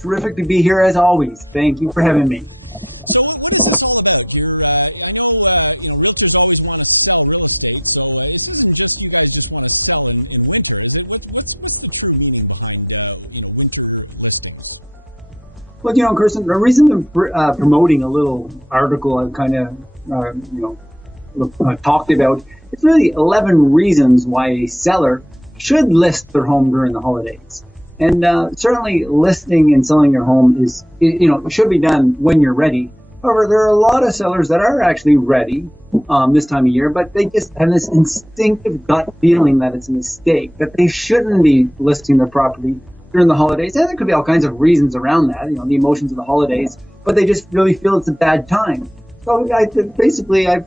Terrific to be here as always. Thank you for having me. Well, Kirsten, the reason I'm promoting a little article I've kind of, talked about, it's really 11 reasons why a seller should list their home during the holidays. And certainly listing and selling your home is, should be done when you're ready. However, there are a lot of sellers that are actually ready this time of year, but they just have this instinctive gut feeling that it's a mistake, that they shouldn't be listing their property during the holidays. And there could be all kinds of reasons around that, the emotions of the holidays, but they just really feel it's a bad time. So I've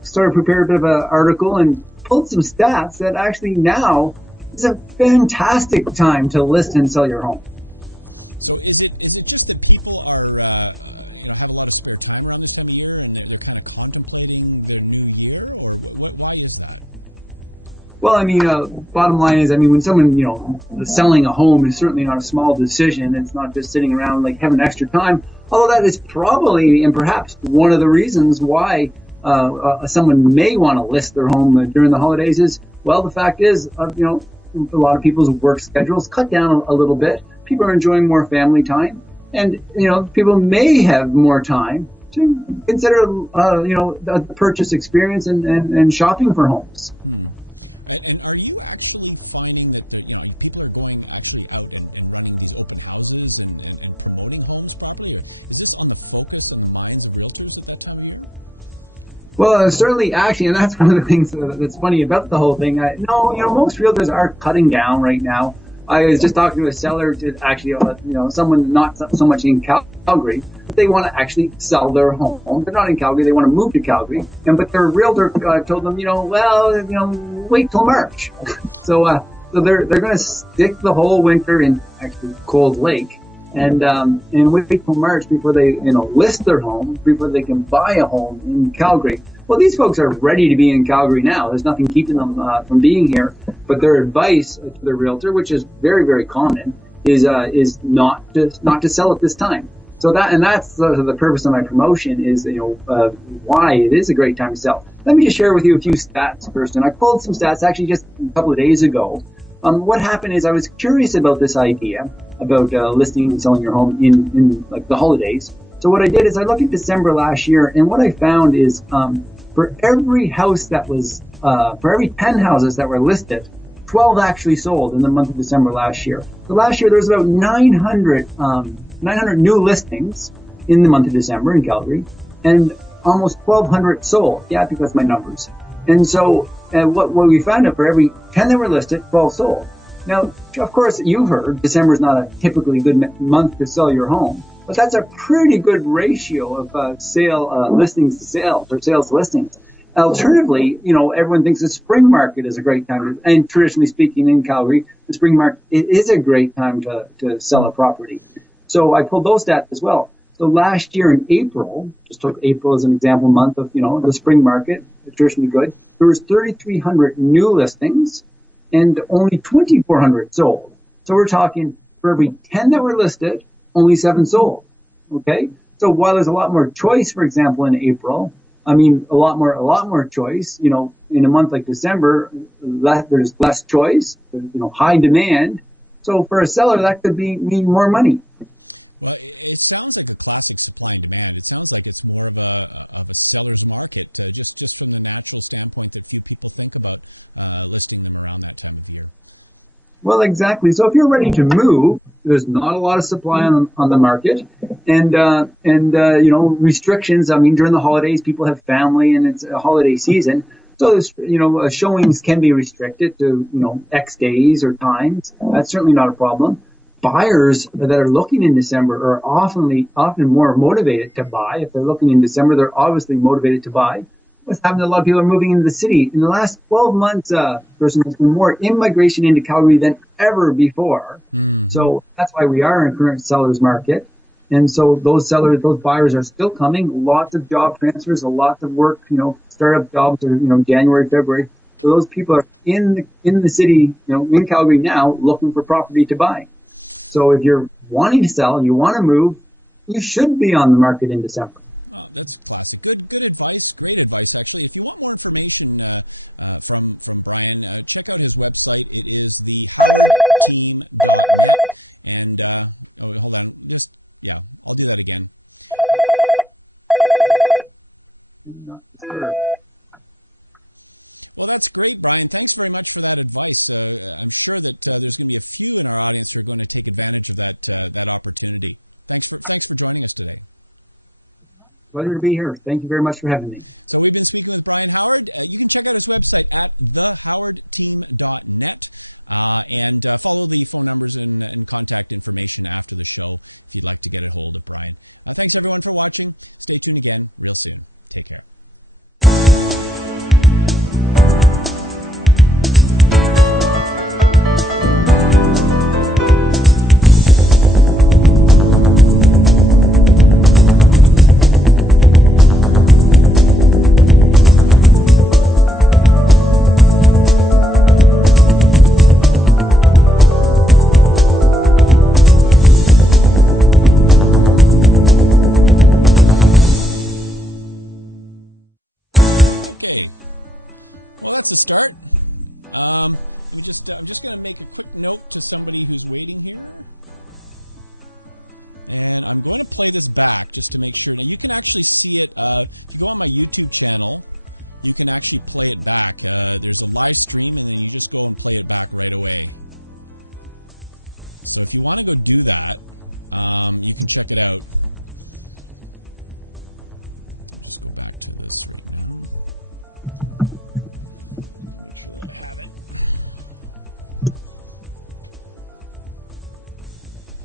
started preparing a bit of an article and pulled some stats that actually now is a fantastic time to list and sell your home. Well, bottom line is, when someone, is selling a home is certainly not a small decision. It's not just sitting around like having extra time. Although that is probably and perhaps one of the reasons why someone may want to list their home during the holidays is, well, the fact is, a lot of people's work schedules cut down a little bit. People are enjoying more family time, and people may have more time to consider, the purchase experience and shopping for homes. Well, certainly, actually, and that's one of the things that's funny about the whole thing. Most realtors are cutting down right now. I was just talking to a seller, someone not so much in Calgary. They want to actually sell their home. They're not in Calgary. They want to move to Calgary, but their realtor told them, wait till March. So they're going to stick the whole winter in actually Cold Lake. And wait till March before they, list their home, before they can buy a home in Calgary. Well, these folks are ready to be in Calgary now. There's nothing keeping them from being here. But their advice to their realtor, which is very, very common, is not to sell at this time. So that's the purpose of my promotion is, why it is a great time to sell. Let me just share with you a few stats first. And I pulled some stats actually just a couple of days ago. What happened is I was curious about this idea about listing and selling your home in like the holidays. So what I did is I looked at December last year, and what I found is for every house that was for every 10 houses that were listed, 12 actually sold in the month of December last year. So last year there was about 900 new listings in the month of December in Calgary, and almost 1,200 sold. Yeah, I think that's my numbers. And so what we found out, for every 10 that were listed, 12 sold. Now, of course, you've heard December is not a typically good month to sell your home, but that's a pretty good ratio of listings to sales, or sales to listings. Alternatively, everyone thinks the spring market is a great time, and traditionally speaking in Calgary, the spring market is a great time to sell a property. So I pulled those stats as well. So last year in April, just took April as an example month of, the spring market, traditionally good, there was 3,300 new listings and only 2,400 sold. So we're talking for every 10 that were listed, only 7 sold. Okay. So while there's a lot more choice, for example, in April, a lot more choice, in a month like December, there's less choice, there's, high demand. So for a seller, that could mean more money. Well, exactly. So if you're ready to move, there's not a lot of supply on the market, and restrictions. During the holidays, people have family, and it's a holiday season. So there's, showings can be restricted to X days or times. That's certainly not a problem. Buyers that are looking in December are often more motivated to buy. If they're looking in December, they're obviously motivated to buy. What's happened? A lot of people are moving into the city. In the last 12 months, there's been more immigration into Calgary than ever before. So that's why we are in a current seller's market. And so those buyers are still coming. Lots of job transfers, lots of work, startup jobs are, January, February. So those people are in the city, in Calgary now looking for property to buy. So if you're wanting to sell, you want to move, you should be on the market in December. Do not disturb. Pleasure to be here. Thank you very much for having me.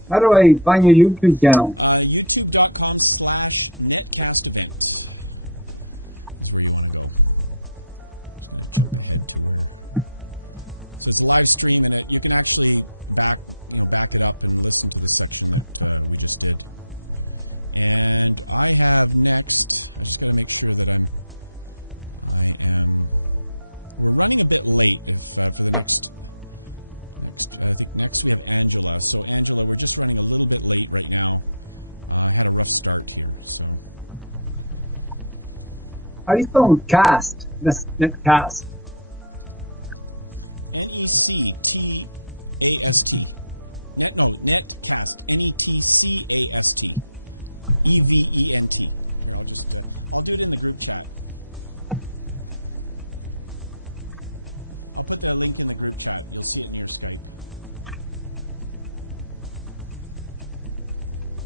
How do I find your YouTube channel? How do you spell cast? That's cast.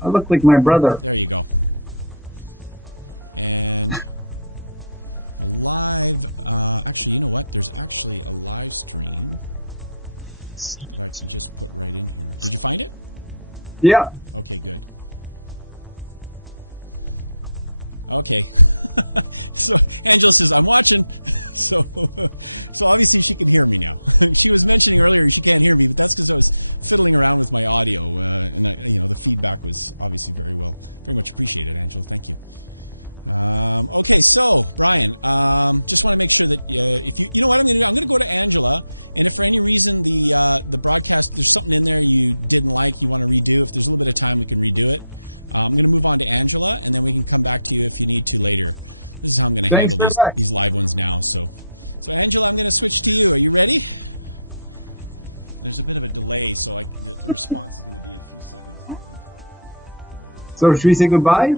I look like my brother. Yeah. Thanks very much. So should we say goodbye?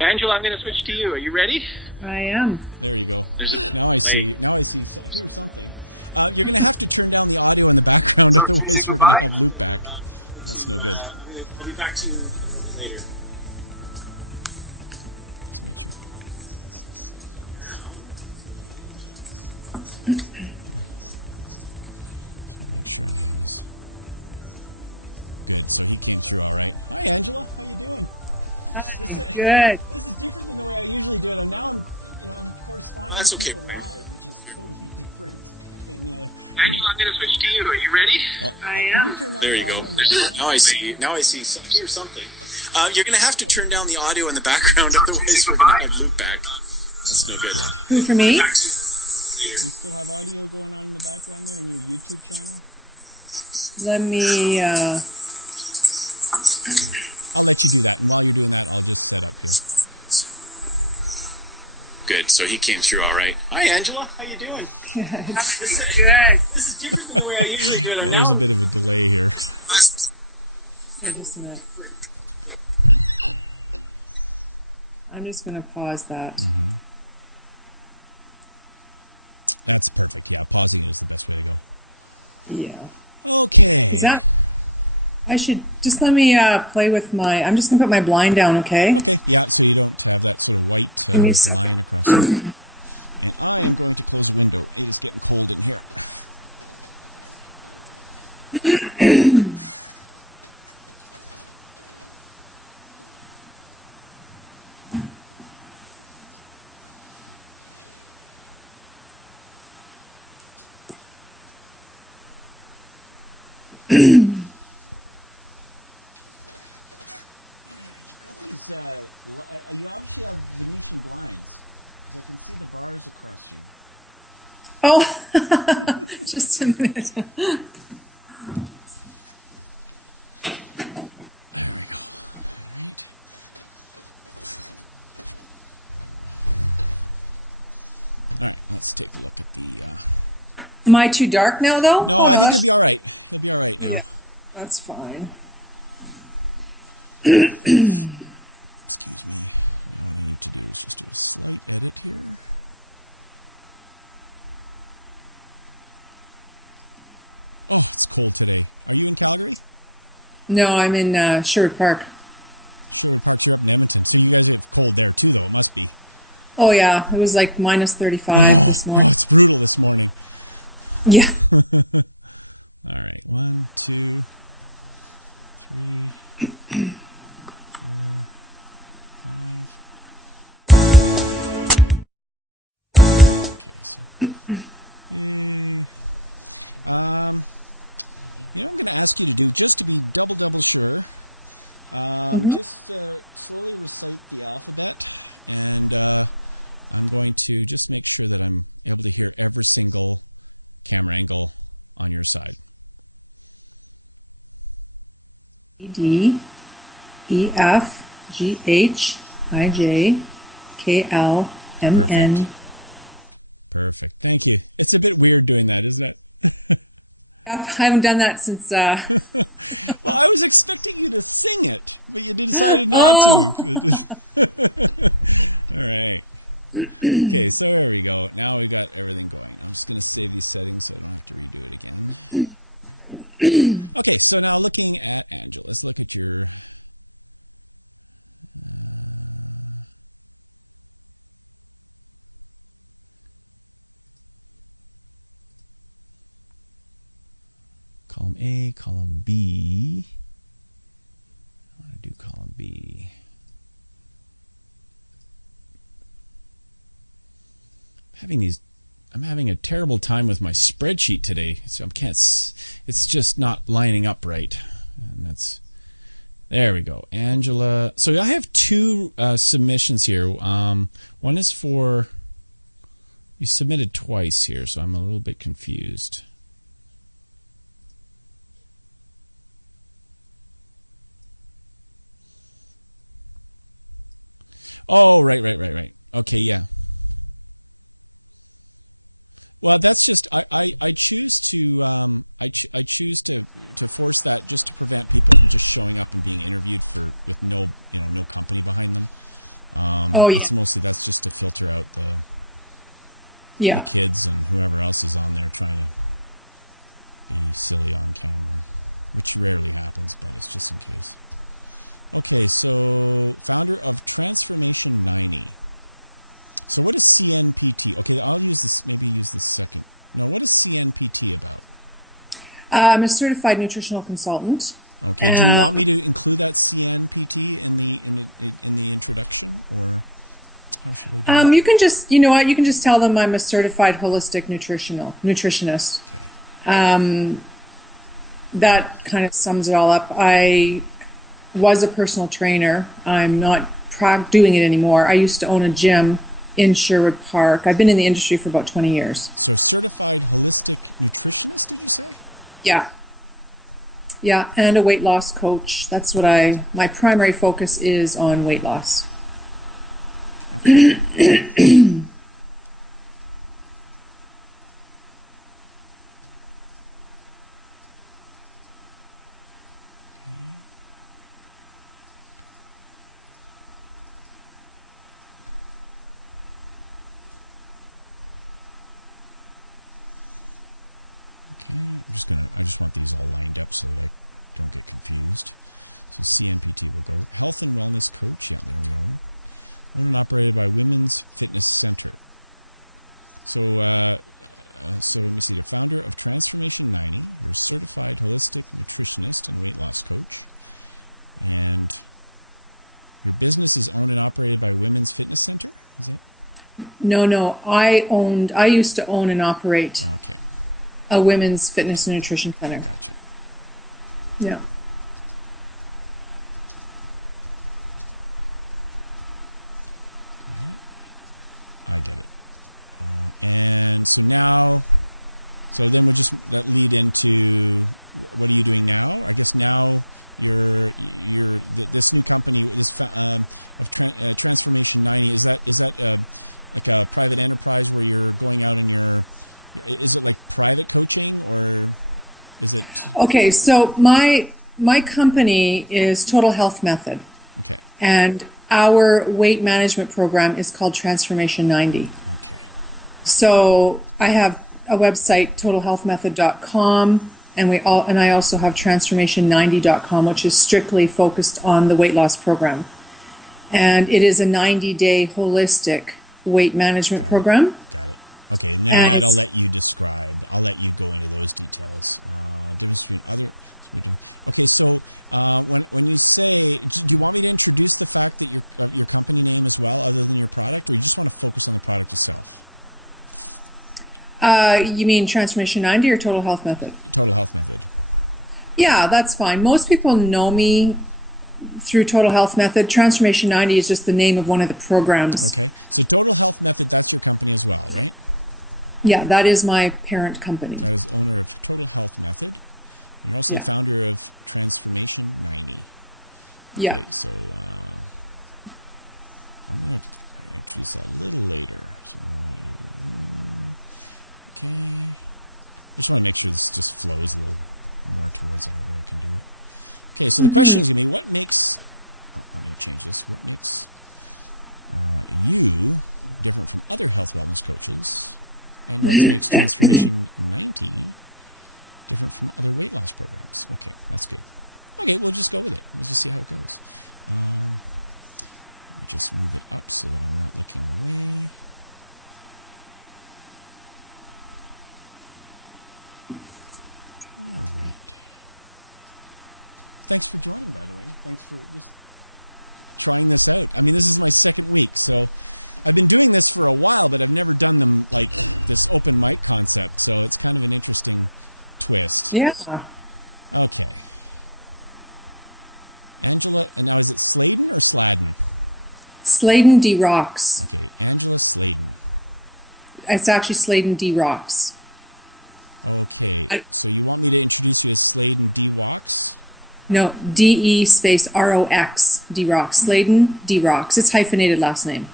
Angela, I'm going to switch to you. Are you ready? I am. There's a play. So should we say goodbye? I'll be back to you a little bit later. Hi. Good. Oh, that's okay, Brian. Angela, I'm going to switch to you. Are you ready? I am. There you go. Now I see. Now I see. Here's something. You're going to have to turn down the audio in the background, otherwise we're going to have loop back. That's no good. Who, for me? Back to you later. Let me, Good. So he came through all right. Hi, Angela. How you doing? good. This is different than the way I usually do it. And now I'm. Here, just a minute. I'm just going to pause that. Yeah. Is that, I should, just let me play with my, I'm just going to put my blind down, okay? Give me a second. Oh, just a minute. Am I too dark now, though? Oh, no, that's, yeah, that's fine. No, I'm in Sherwood Park. Oh, yeah, it was like minus 35 this morning. Yeah. Mm-hmm. D E F G H I J K L M N. Yep, I haven't done that since. Oh, oh yeah, yeah. I'm a certified nutritional consultant. Um, You can just, you know what, you can just tell them I'm a certified holistic nutritionist. That kind of sums it all up. I was a personal trainer. I'm not doing it anymore. I used to own a gym in Sherwood Park. I've been in the industry for about 20 years. Yeah. Yeah, and a weight loss coach. That's what my primary focus is on weight loss. No, no. I used to own and operate a women's fitness and nutrition center. Yeah. Okay, so my company is Total Health Method, and our weight management program is called Transformation 90. So I have a website, totalhealthmethod.com, and I also have transformation90.com, which is strictly focused on the weight loss program. And it is a 90-day holistic weight management program. And it's, you mean Transformation 90 or Total Health Method? Yeah, that's fine. Most people know me through Total Health Method. Transformation 90 is just the name of one of the programs. Yeah, that is my parent company. Yeah. Yeah. Yeah. Sladen D Rocks. It's actually Sladen D Rocks. I, no, DE space ROX D Rocks. Sladen D Rocks. It's hyphenated last name.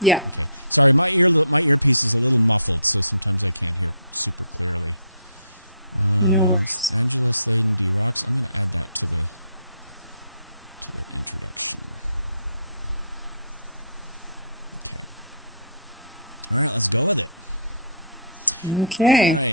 Yeah. No worries. Okay.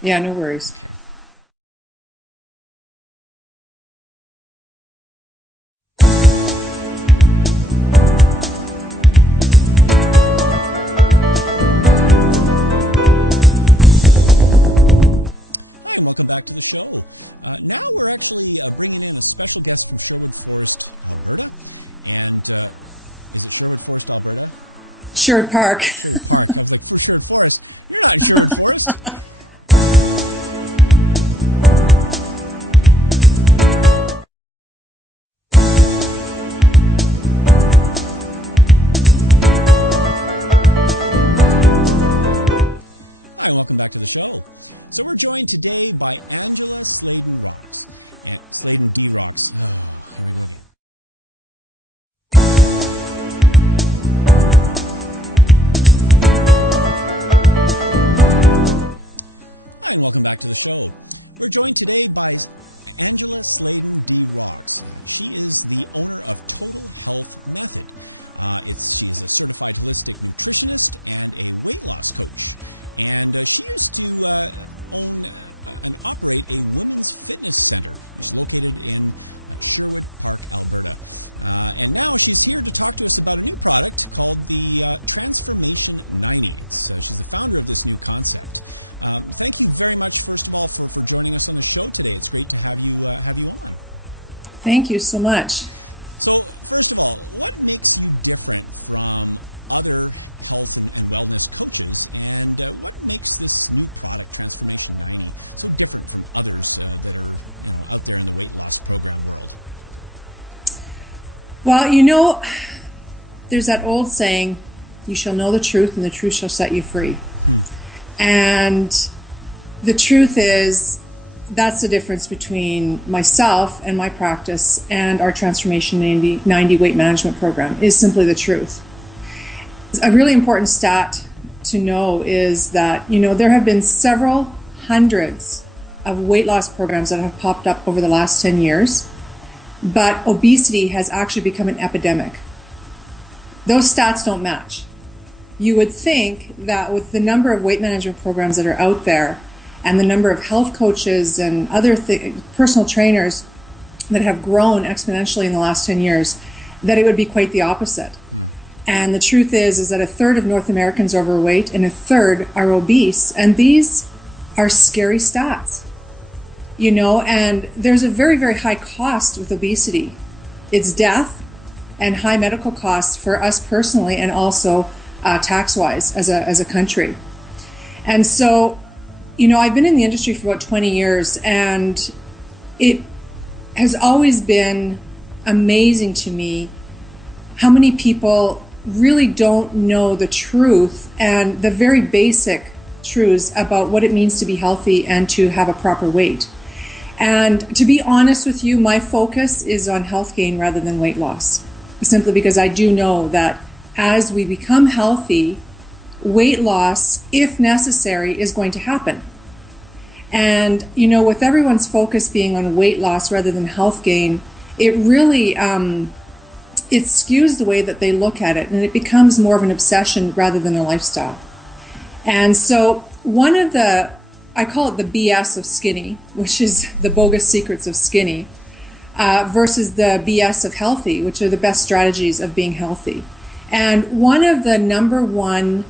Yeah, no worries. Sherwood Park. Thank you so much. Well, there's that old saying, you shall know the truth and the truth shall set you free. And the truth is, that's the difference between myself and my practice and our Transformation 90 weight management program, is simply the truth. A really important stat to know is that, there have been several hundreds of weight loss programs that have popped up over the last 10 years, but obesity has actually become an epidemic. Those stats don't match. You would think that with the number of weight management programs that are out there and the number of health coaches and other personal trainers that have grown exponentially in the last 10 years, that it would be quite the opposite. And the truth is that a third of North Americans are overweight and a third are obese. And these are scary stats, and there's a very, very high cost with obesity. It's death and high medical costs for us personally and also tax-wise as a country. And so, I've been in the industry for about 20 years, and it has always been amazing to me how many people really don't know the truth and the very basic truths about what it means to be healthy and to have a proper weight. And to be honest with you, my focus is on health gain rather than weight loss, simply because I do know that as we become healthy, weight loss, if necessary, is going to happen. And, with everyone's focus being on weight loss rather than health gain, it really, it skews the way that they look at it, and it becomes more of an obsession rather than a lifestyle. And so I call it the BS of skinny, which is the bogus secrets of skinny, versus the BS of healthy, which are the best strategies of being healthy. And one of the number one,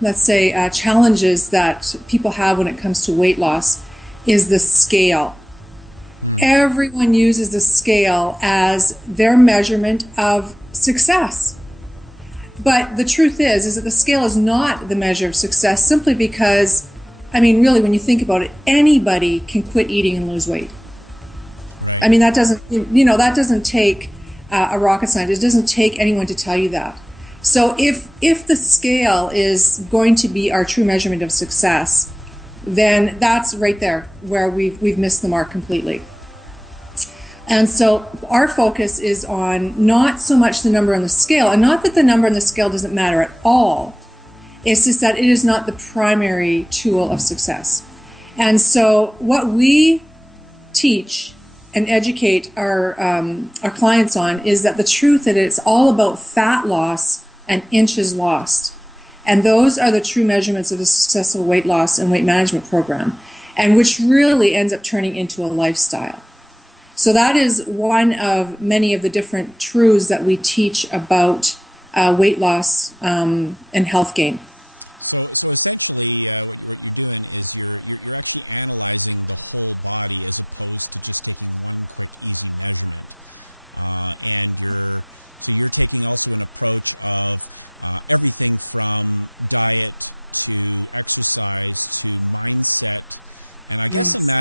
let's say, challenges that people have when it comes to weight loss is the scale. Everyone uses the scale as their measurement of success. But the truth is that the scale is not the measure of success, simply because, really, when you think about it, anybody can quit eating and lose weight. That doesn't take a rocket scientist. It doesn't take anyone to tell you that. So if the scale is going to be our true measurement of success, then that's right there where we've missed the mark completely. And so our focus is on not so much the number on the scale, and not that the number on the scale doesn't matter at all. It's just that it is not the primary tool of success. And so what we teach and educate our clients on is that the truth that it's all about fat loss and inches lost. And those are the true measurements of a successful weight loss and weight management program, and which really ends up turning into a lifestyle. So that is one of many of the different truths that we teach about weight loss and health gain. Yes.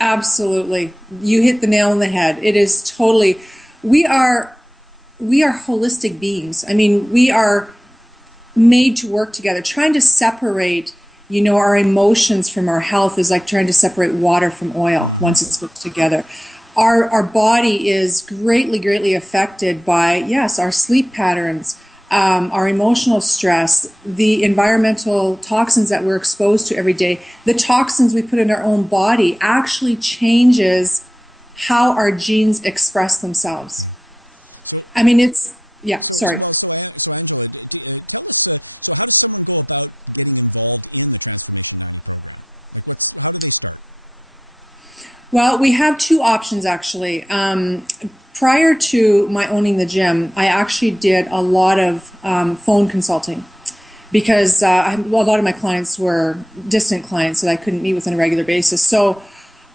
Absolutely. You hit the nail on the head. It is totally, we are holistic beings. I mean, we are made to work together. Trying to separate, our emotions from our health is like trying to separate water from oil once it's put together. Our body is greatly affected by, yes, our sleep patterns, our emotional stress, the environmental toxins that we're exposed to every day. The toxins we put in our own body actually changes how our genes express themselves. I mean, sorry. Well, we have two options actually. Prior to my owning the gym, I actually did a lot of phone consulting because a lot of my clients were distant clients that I couldn't meet with on a regular basis. So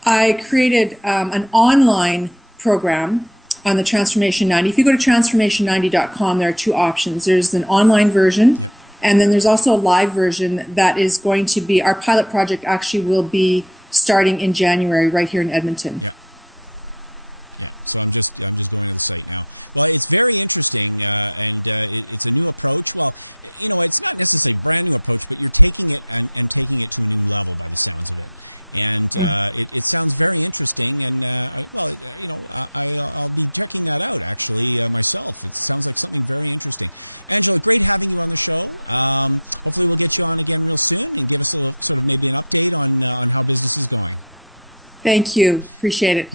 I created an online program on the Transformation 90. If you go to transformation90.com, there are two options. There's an online version, and then there's also a live version that is going to be, our pilot project actually will be starting in January right here in Edmonton. Thank you. Appreciate it.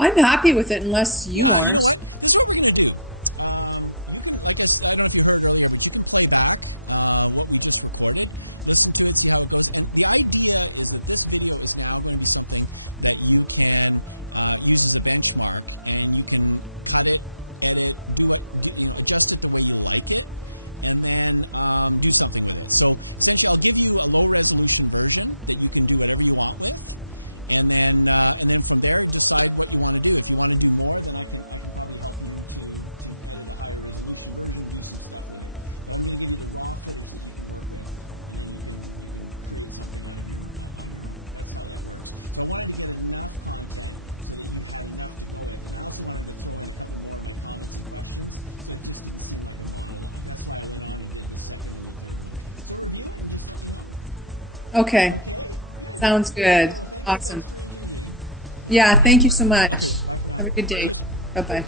I'm happy with it unless you aren't. Okay. Sounds good. Awesome. Yeah, thank you so much. Have a good day. Bye bye.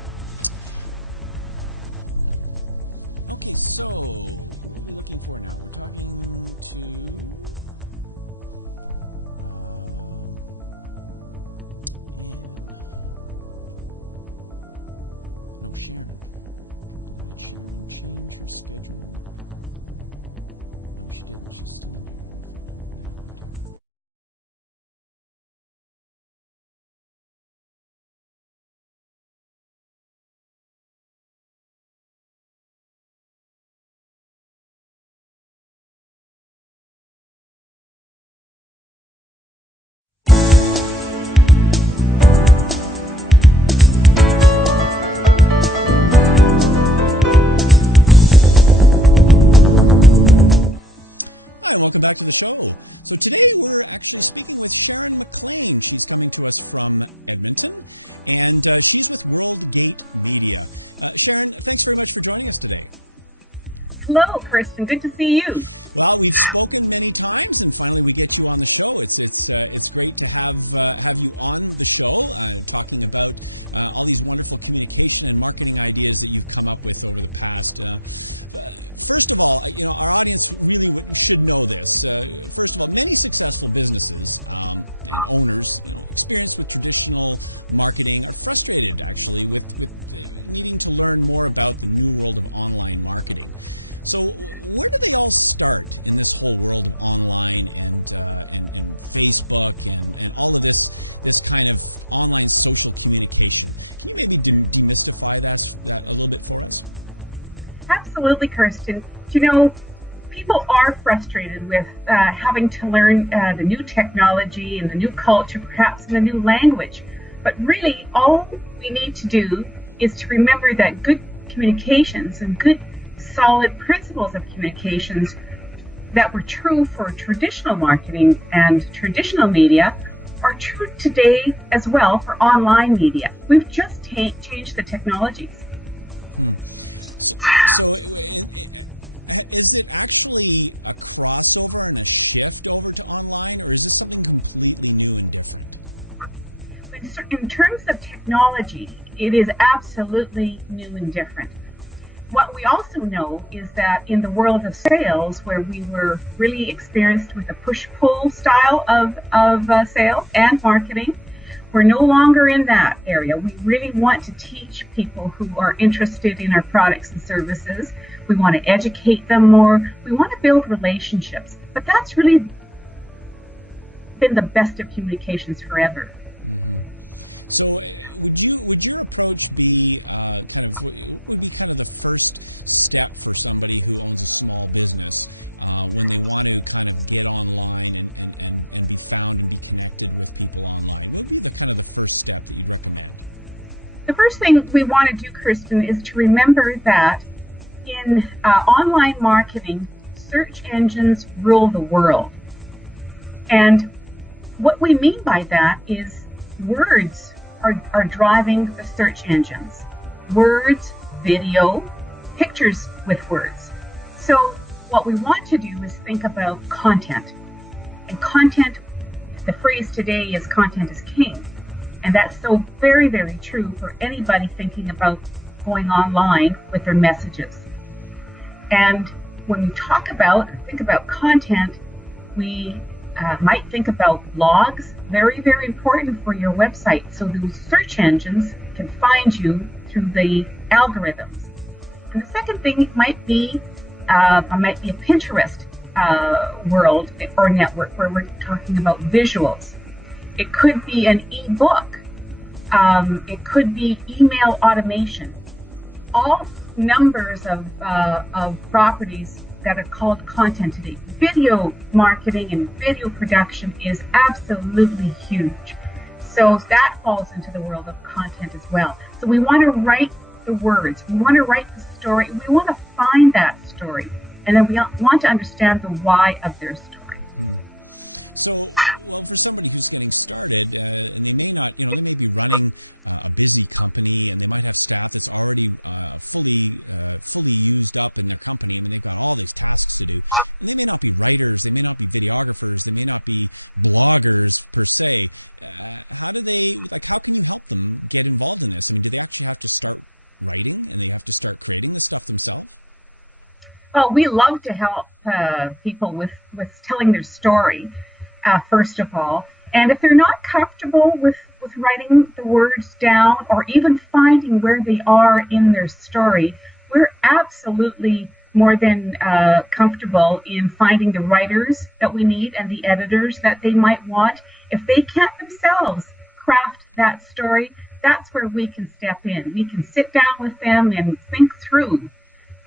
Hello, Kirsten. Good to see you. Absolutely, Kirsten. You know, people are frustrated with having to learn the new technology and the new culture, perhaps in a new language. But really, all we need to do is to remember that good communications and good, solid principles of communications that were true for traditional marketing and traditional media are true today as well for online media. We've just changed the technologies. In terms of technology, it is absolutely new and different. What we also know is that in the world of sales, where we were really experienced with a push-pull style of sales and marketing, we're no longer in that area. We really want to teach people who are interested in our products and services. We want to educate them more. We want to build relationships. But that's really been the best of communications forever. The first thing we want to do, Kristen, is to remember that in online marketing, search engines rule the world. And what we mean by that is words are driving the search engines. Words, video, pictures with words. So what we want to do is think about content. And content, the phrase today is content is king. And that's so very, very true for anybody thinking about going online with their messages. And when we think about content, we might think about blogs, very, very important for your website. So those search engines can find you through the algorithms. And the second thing might be a Pinterest world or network where we're talking about visuals. It could be an e-book. It could be email automation. All numbers of properties that are called content today. Video marketing and video production is absolutely huge. So that falls into the world of content as well. So we want to write the words. We want to write the story. We want to find that story. And then we want to understand the why of their story. Well, we love to help people with telling their story, first of all. And if they're not comfortable with writing the words down or even finding where they are in their story, we're absolutely more than comfortable in finding the writers that we need and the editors that they might want. If they can't themselves craft that story, that's where we can step in. We can sit down with them and think through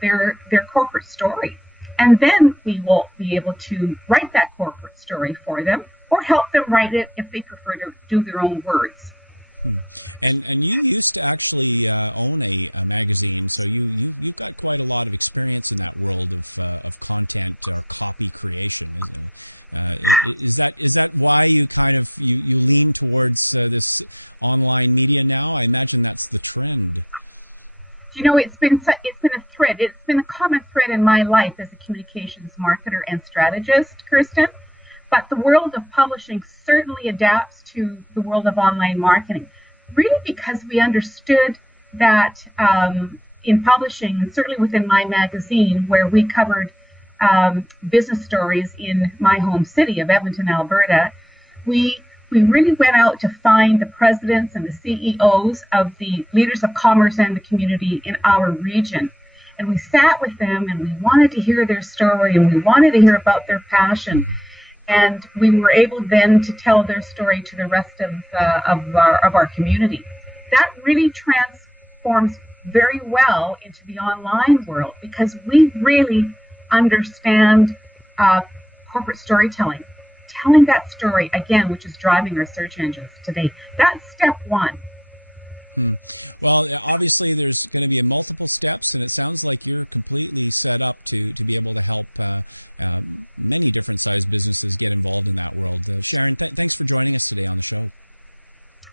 their corporate story. And then we will be able to write that corporate story for them or help them write it if they prefer to do their own words. You know, it's been a thread. It's been a common thread in my life as a communications marketer and strategist, Kirsten. But the world of publishing certainly adapts to the world of online marketing, really because we understood that in publishing, and certainly within my magazine, where we covered business stories in my home city of Edmonton, Alberta, we really went out to find the presidents and the CEOs of the leaders of commerce and the community in our region. And we sat with them and we wanted to hear their story and we wanted to hear about their passion. And we were able then to tell their story to the rest of our community. That really transforms very well into the online world because we really understand corporate storytelling. Telling that story, again, which is driving our search engines today. That's step one.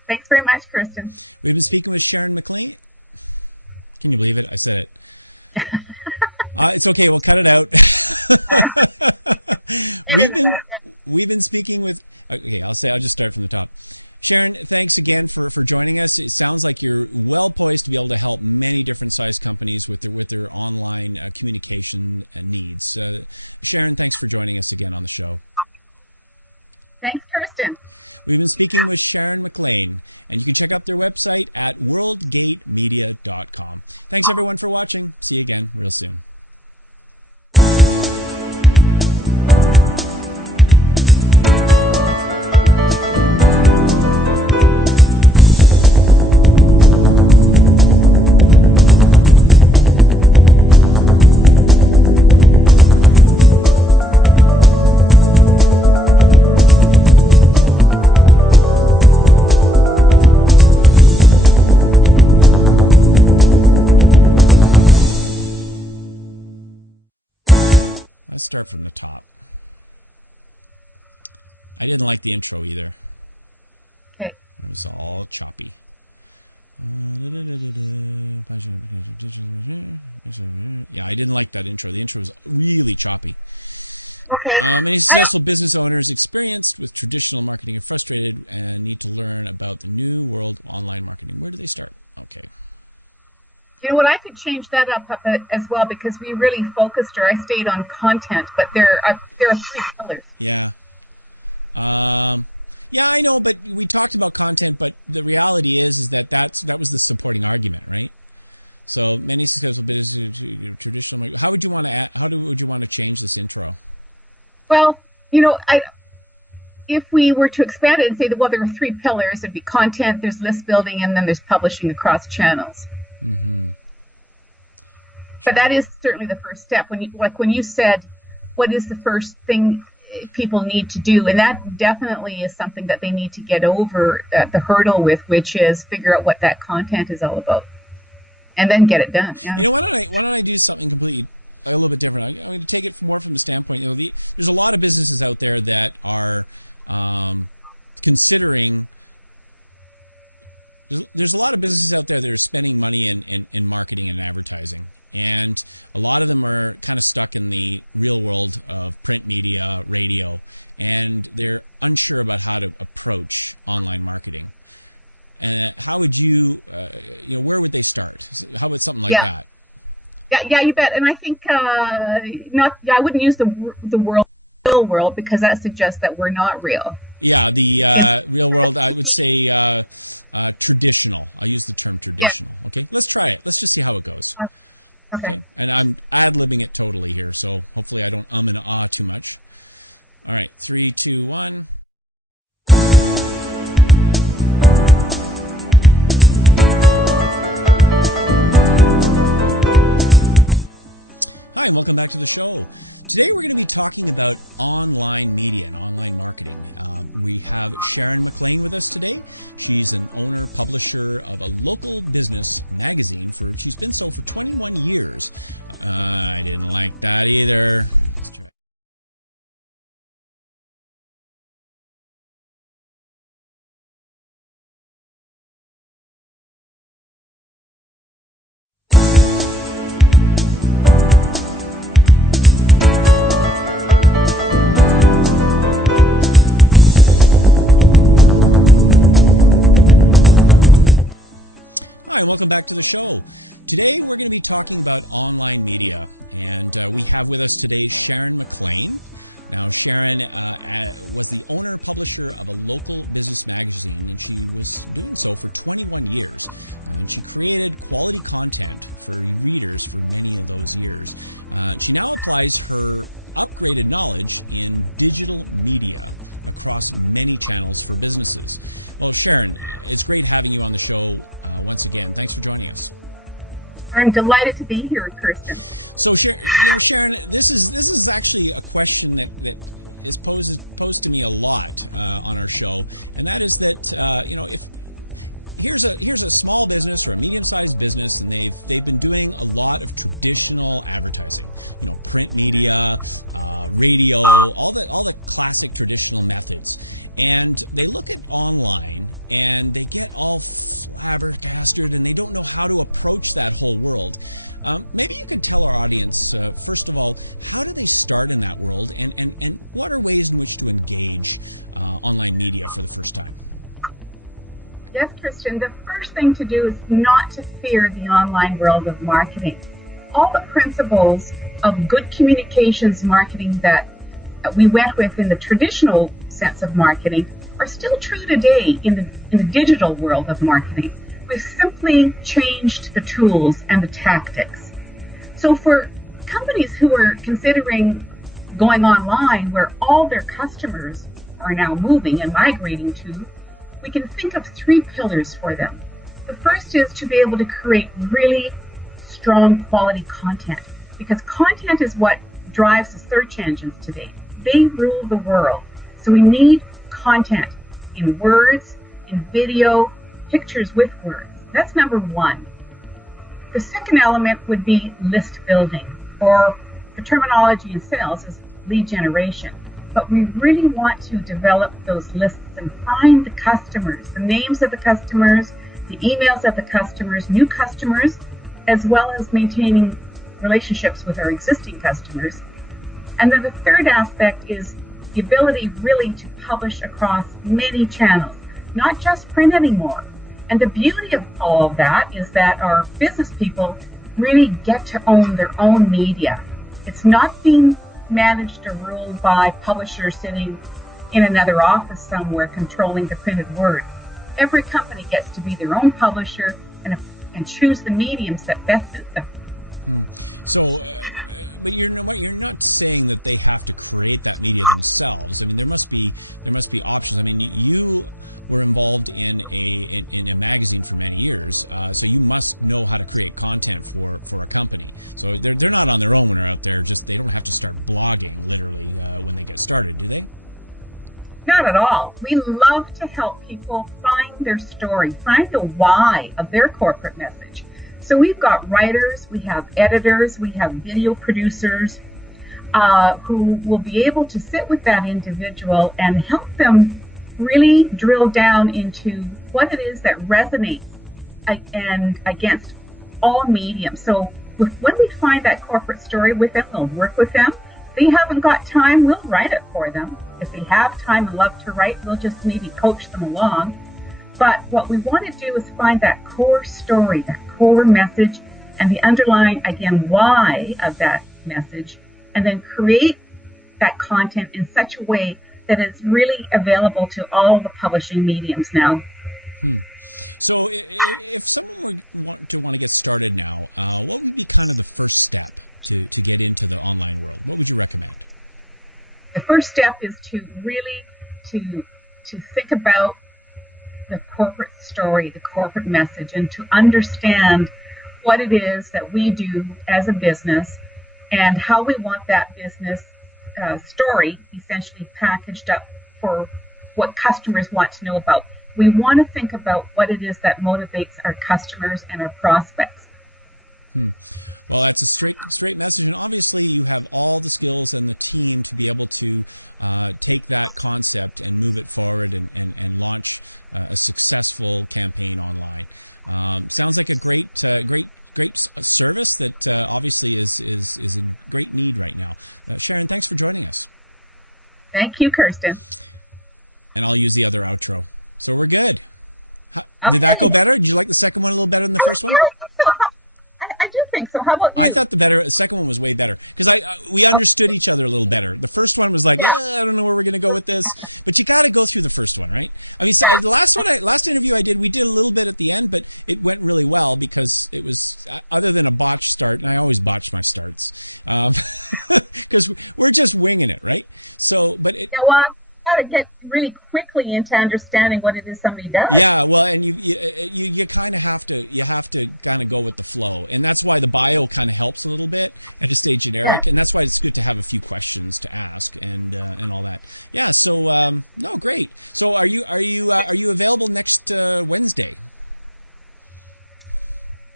Thanks very much, Kirsten. Thanks, Kirsten. Okay. Okay. I You know what? I could change that up as well because we really focused, or I stayed on content. But there are three pillars. Well, you know, if we were to expand it and say that, well, there are three pillars, it'd be content, there's list building, and then there's publishing across channels. But that is certainly the first step. When you said, what is the first thing people need to do? And that definitely is something that they need to get over the hurdle with, which is figure out what that content is all about, and then get it done. Yeah. Yeah. Yeah, you bet. And I think not. Yeah, I wouldn't use the real world, because that suggests that we're not real. It's, yeah. Okay. I'm delighted to be here, Kirsten. Yes, Christian, the first thing to do is not to fear the online world of marketing. All the principles of good communications marketing that we went with in the traditional sense of marketing are still true today in the digital world of marketing. We've simply changed the tools and the tactics. So for companies who are considering going online, where all their customers are now moving and migrating to, we can think of three pillars for them. The first is to be able to create really strong quality content, because content is what drives the search engines today. They rule the world. So we need content in words, in video, pictures with words. That's number one. The second element would be list building, or the terminology in sales is lead generation. But we really want to develop those lists and find the customers, the names of the customers, the emails of the customers, new customers, as well as maintaining relationships with our existing customers. And then the third aspect is the ability really to publish across many channels, not just print anymore. And the beauty of all of that is that our business people really get to own their own media. It's not being managed or ruled by publishers sitting in another office somewhere controlling the printed word. Every company gets to be their own publisher and choose the mediums that best suit them. Not at all. We love to help people find their story, find the why of their corporate message. So we've got writers, we have editors, we have video producers who will be able to sit with that individual and help them really drill down into what it is that resonates and against all mediums. So when we find that corporate story with them, we'll work with them. If they haven't got time, we'll write it for them. If they have time and love to write, we'll just maybe coach them along. But what we want to do is find that core story, that core message, and the underlying, again, why of that message, and then create that content in such a way that it's really available to all the publishing mediums now. The first step is to really to think about the corporate story, the corporate message, and to understand what it is that we do as a business and how we want that business story essentially packaged up for what customers want to know about. We want to think about what it is that motivates our customers and our prospects. Thank you, Kirsten. Okay. I do think so. How about you? Oh, yeah, yeah. Yeah, well, I've got to get really quickly into understanding what it is somebody does. Yeah.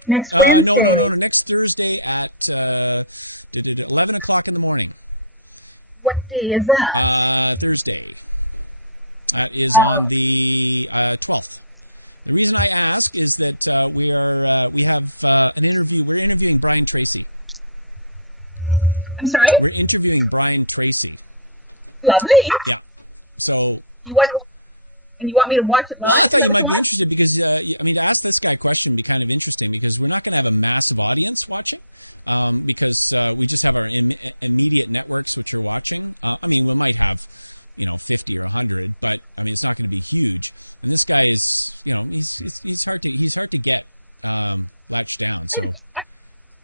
Next Wednesday. What day is that? Uh, I'm sorry? Lovely. You want and you want me to watch it live? Is that what you want?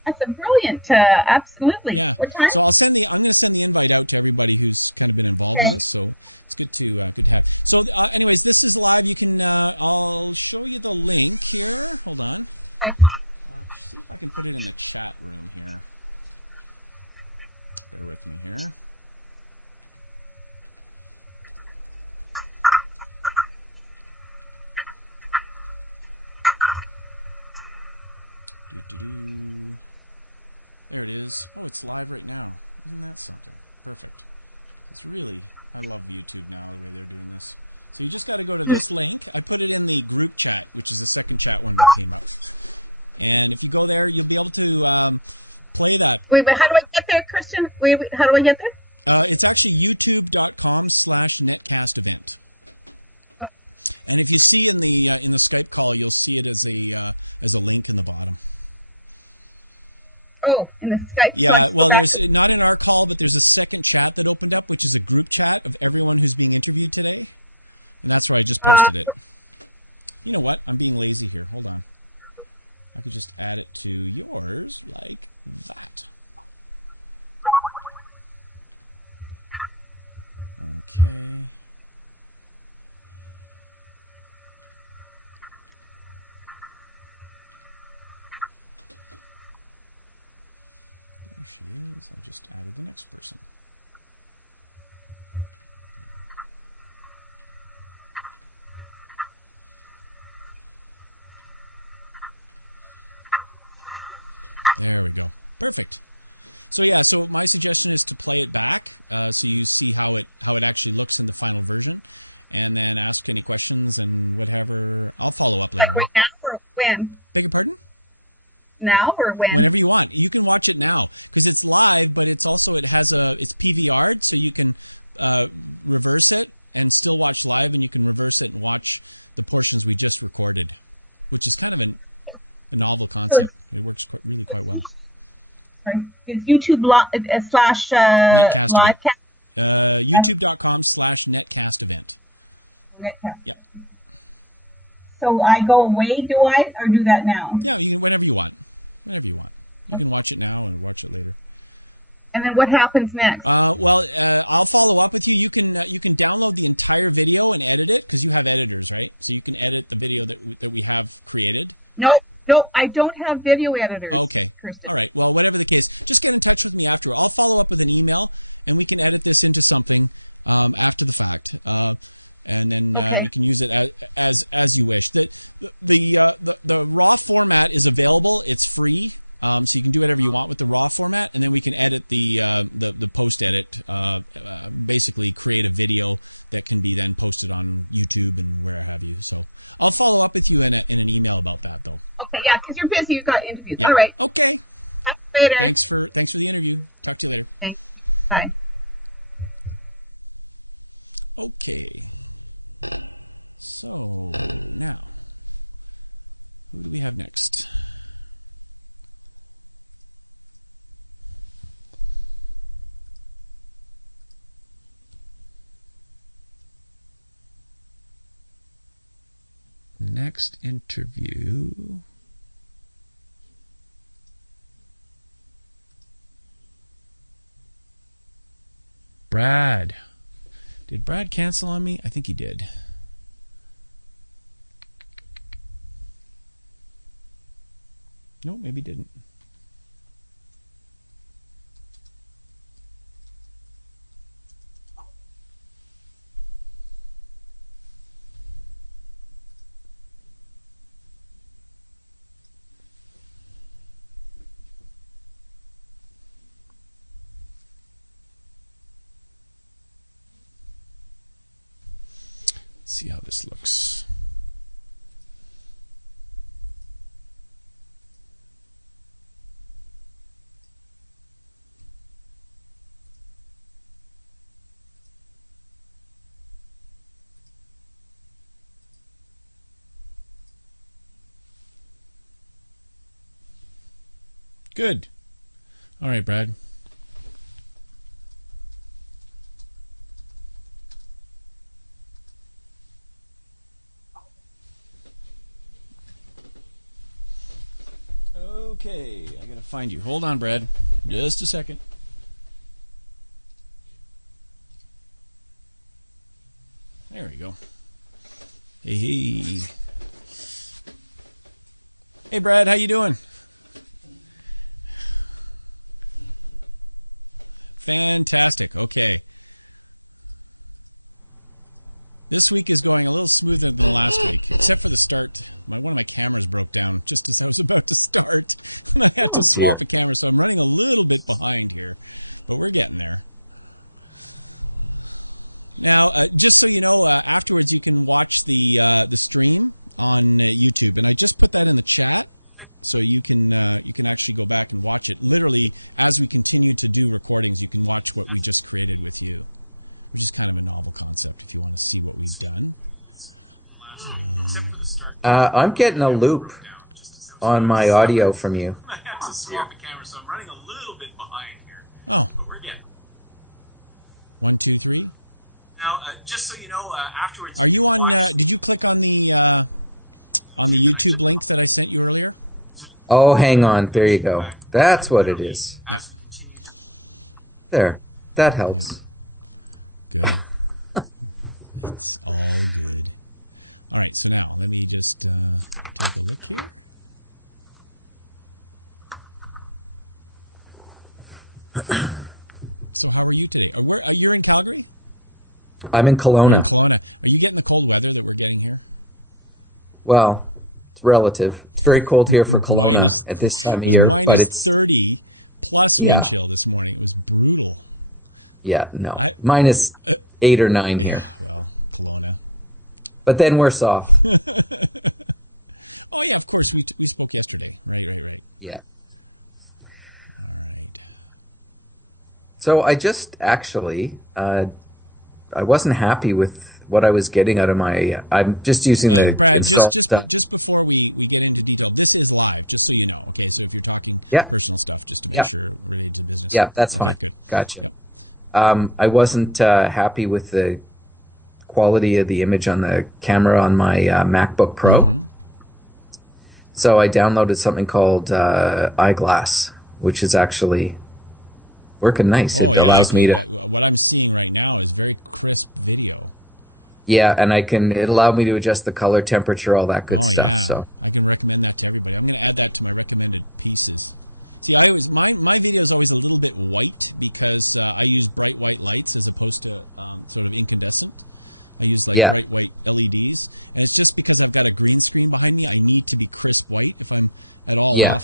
That's a brilliant. Absolutely. What time? Okay. Okay. Wait, but how do I get there, Christian? Wait, how do I get there? Oh, in the Skype. So I just go back to. Uh, like right now or when? Now or when? So it's Is YouTube slash livecast? So I go away, do I, or do that now? And then what happens next? Nope, I don't have video editors, Kirsten. Okay. Okay, yeah, because you're busy, you've got interviews. All right. Talk later. Thanks. Bye. Oh dear. I'm getting a loop on my audio from you. I had to swap the camera, so I'm running a little bit behind here, but we're getting. Now, just so you know, afterwards you can watch YouTube, and I just. Oh, hang on. There you go. That's what it is. As we continue. There. That helps. I'm in Kelowna. Well, it's relative. It's very cold here for Kelowna at this time of year, but yeah, no. -8 or 9 here. But then we're soft. Yeah. So I just actually, I wasn't happy with what I was getting out of my, I'm just using the installed stuff. Yeah, yeah. Yeah, that's fine. Gotcha. I wasn't happy with the quality of the image on the camera on my MacBook Pro. So I downloaded something called Eyeglass, which is actually working nice. It allows me to, yeah, and it allowed me to adjust the color, temperature, all that good stuff. So, yeah, yeah,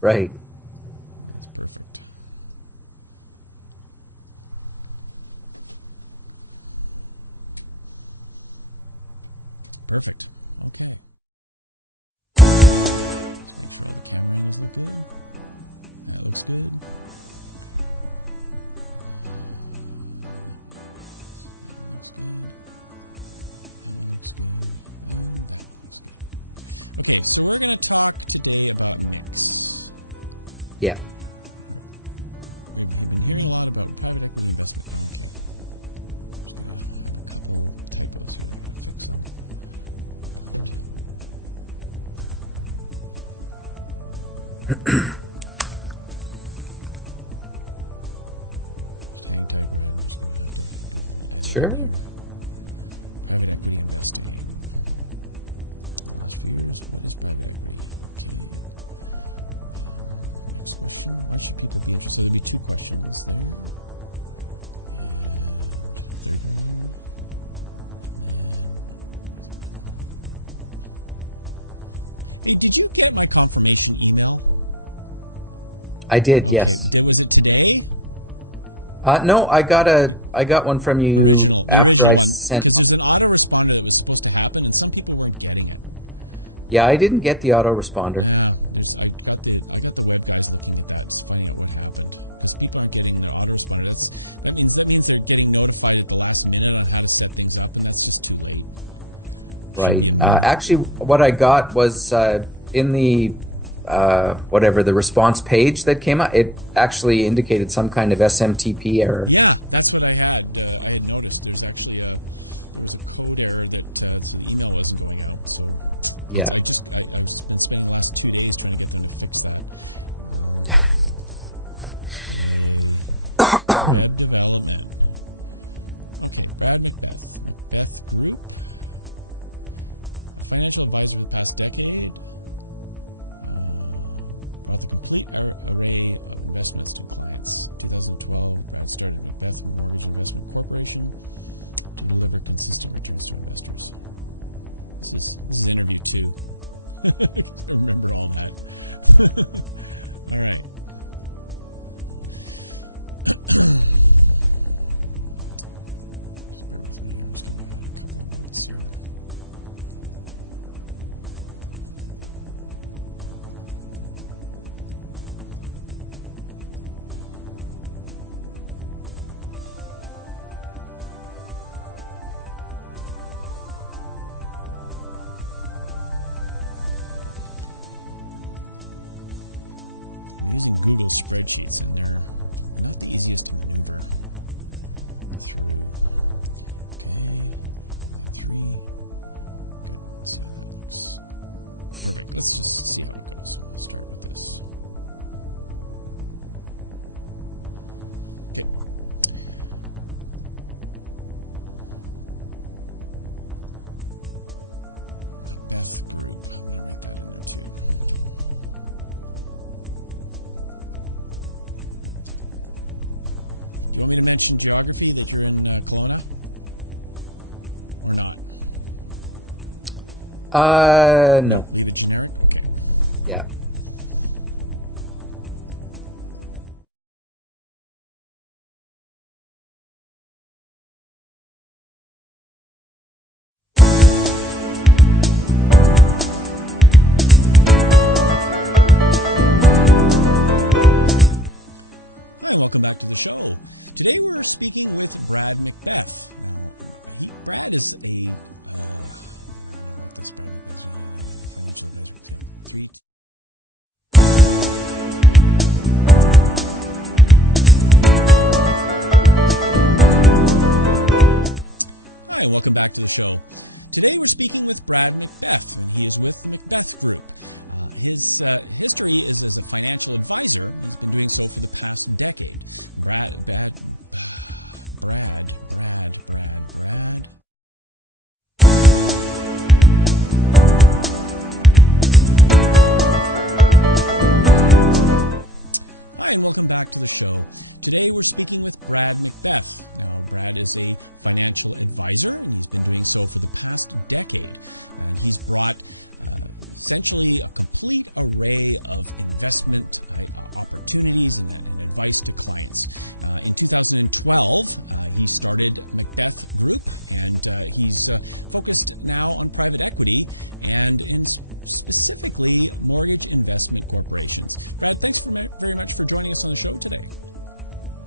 right. Yeah, sure. I did, yes. No, I got one from you after I sent. Yeah, I didn't get the autoresponder. Right. Actually, what I got was in the whatever the response page that came up. It actually indicated some kind of SMTP error. Yeah. No. Yeah.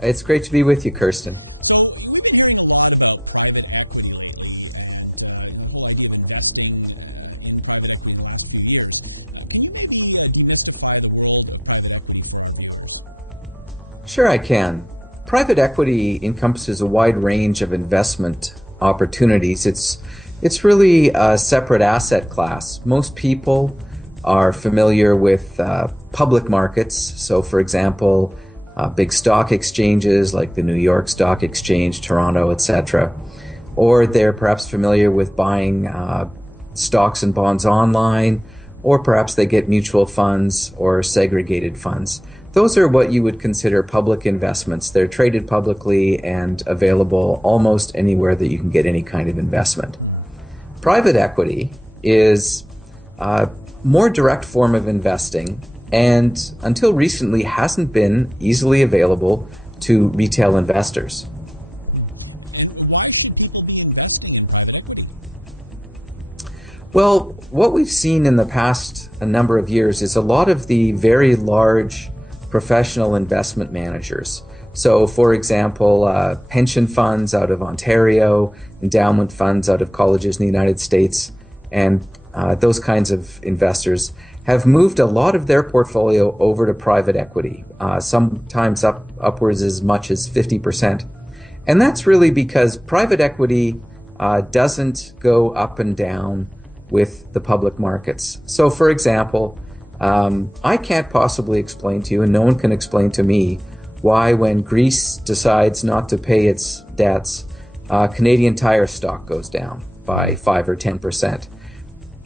It's great to be with you, Kirsten. Sure, I can. Private equity encompasses a wide range of investment opportunities. It's really a separate asset class. Most people are familiar with public markets. So, for example, big stock exchanges like the New York Stock Exchange, Toronto, etc. Or they're perhaps familiar with buying stocks and bonds online, or perhaps they get mutual funds or segregated funds. Those are what you would consider public investments. They're traded publicly and available almost anywhere that you can get any kind of investment. Private equity is a more direct form of investing, and until recently hasn't been easily available to retail investors. Well, what we've seen in the past a number of years is a lot of the very large professional investment managers. So, for example, pension funds out of Ontario, endowment funds out of colleges in the United States, and those kinds of investors have moved a lot of their portfolio over to private equity, sometimes upwards as much as 50%. And that's really because private equity doesn't go up and down with the public markets. So, for example, I can't possibly explain to you, and no one can explain to me, why when Greece decides not to pay its debts, Canadian Tire stock goes down by 5 or 10%.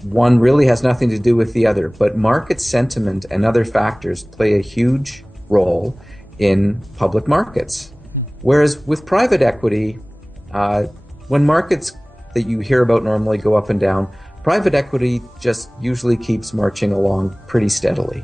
One really has nothing to do with the other, but market sentiment and other factors play a huge role in public markets. Whereas with private equity, when markets that you hear about normally go up and down, private equity just usually keeps marching along pretty steadily.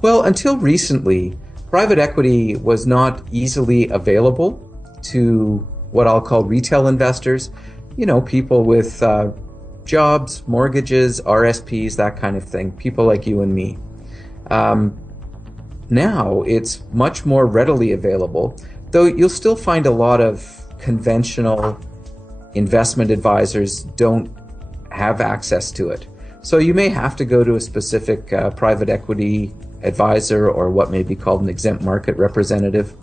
Well, until recently, private equity was not easily available to what I'll call retail investors, people with jobs, mortgages, RSPs, that kind of thing, people like you and me. Now it's much more readily available, though you'll still find a lot of conventional investment advisors don't have access to it. So you may have to go to a specific private equity advisor or what may be called an exempt market representative.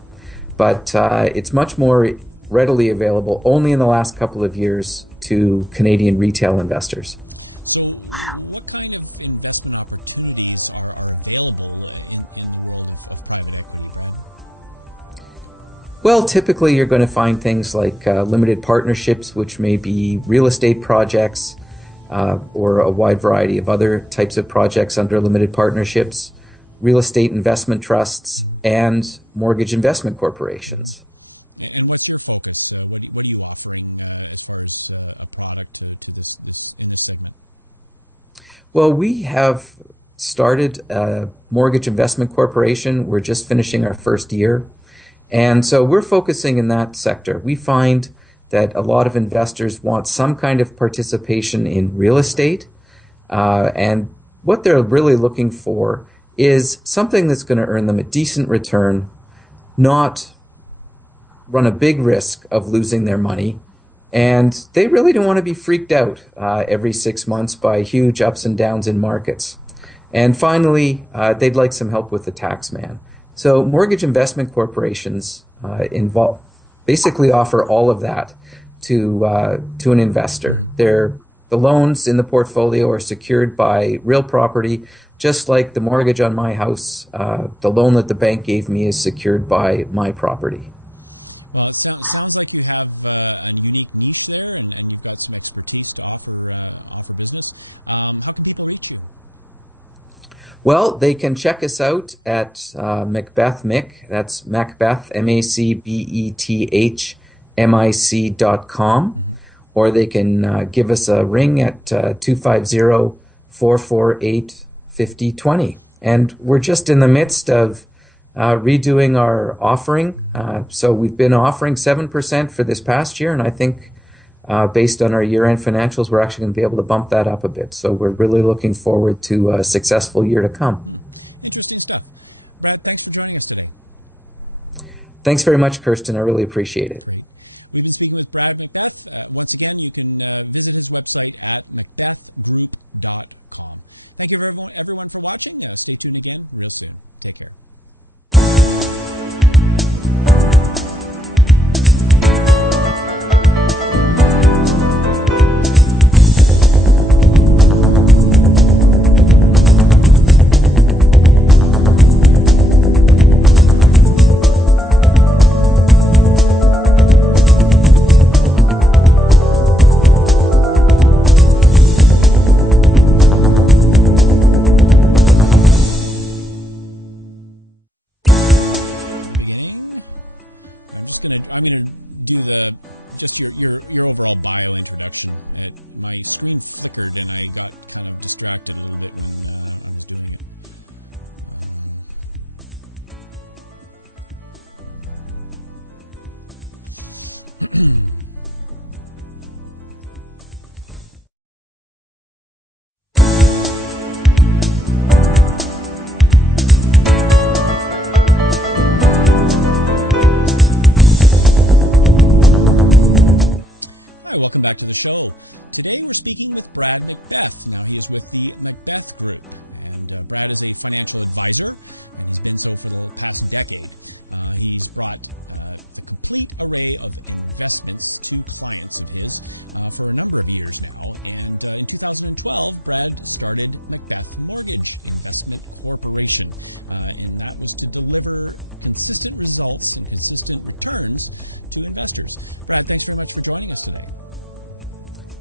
But it's much more readily available only in the last couple of years to Canadian retail investors. Well, typically you're going to find things like limited partnerships, which may be real estate projects or a wide variety of other types of projects under limited partnerships, real estate investment trusts, and mortgage investment corporations. Well, we have started a mortgage investment corporation. We're just finishing our first year. And so we're focusing in that sector. We find that a lot of investors want some kind of participation in real estate. And what they're really looking for is something that's going to earn them a decent return, not run a big risk of losing their money. And they really don't want to be freaked out every 6 months by huge ups and downs in markets. And finally, they'd like some help with the tax man. So mortgage investment corporations basically offer all of that to an investor. The loans in the portfolio are secured by real property, just like the mortgage on my house. The loan that the bank gave me is secured by my property. Well, they can check us out at Macbeth Mic. That's Macbeth, MacBethMic.com. Or they can give us a ring at 250-448-5020. And we're just in the midst of redoing our offering. So we've been offering 7% for this past year, and I think based on our year-end financials, we're actually going to be able to bump that up a bit. So we're really looking forward to a successful year to come. Thanks very much, Kirsten. I really appreciate it.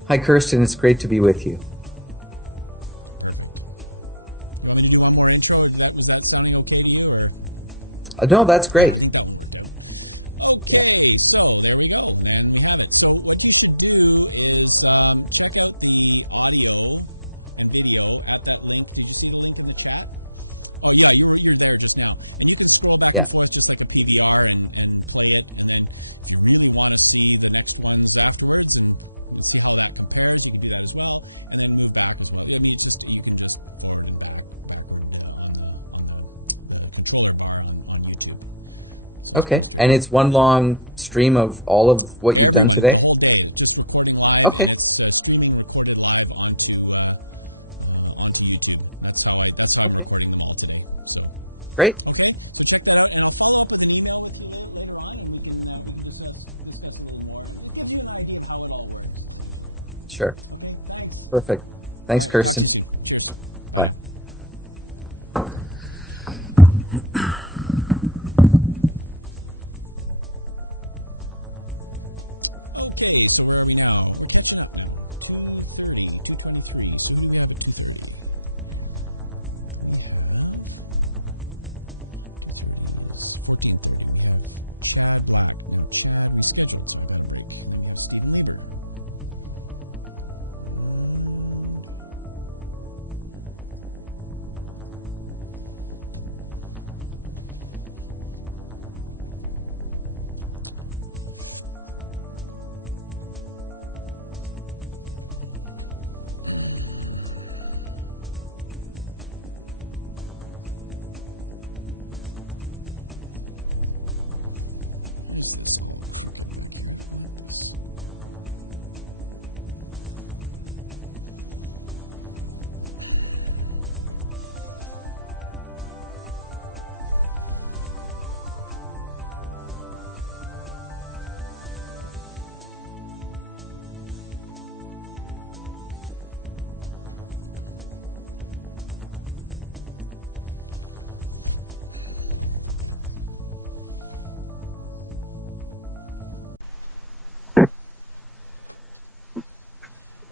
Hi, Kirsten. It's great to be with you. No, that's great. Yeah. Yeah. Okay. And it's one long stream of all of what you've done today? Okay. Okay. Great. Sure. Perfect. Thanks, Kirsten. Bye.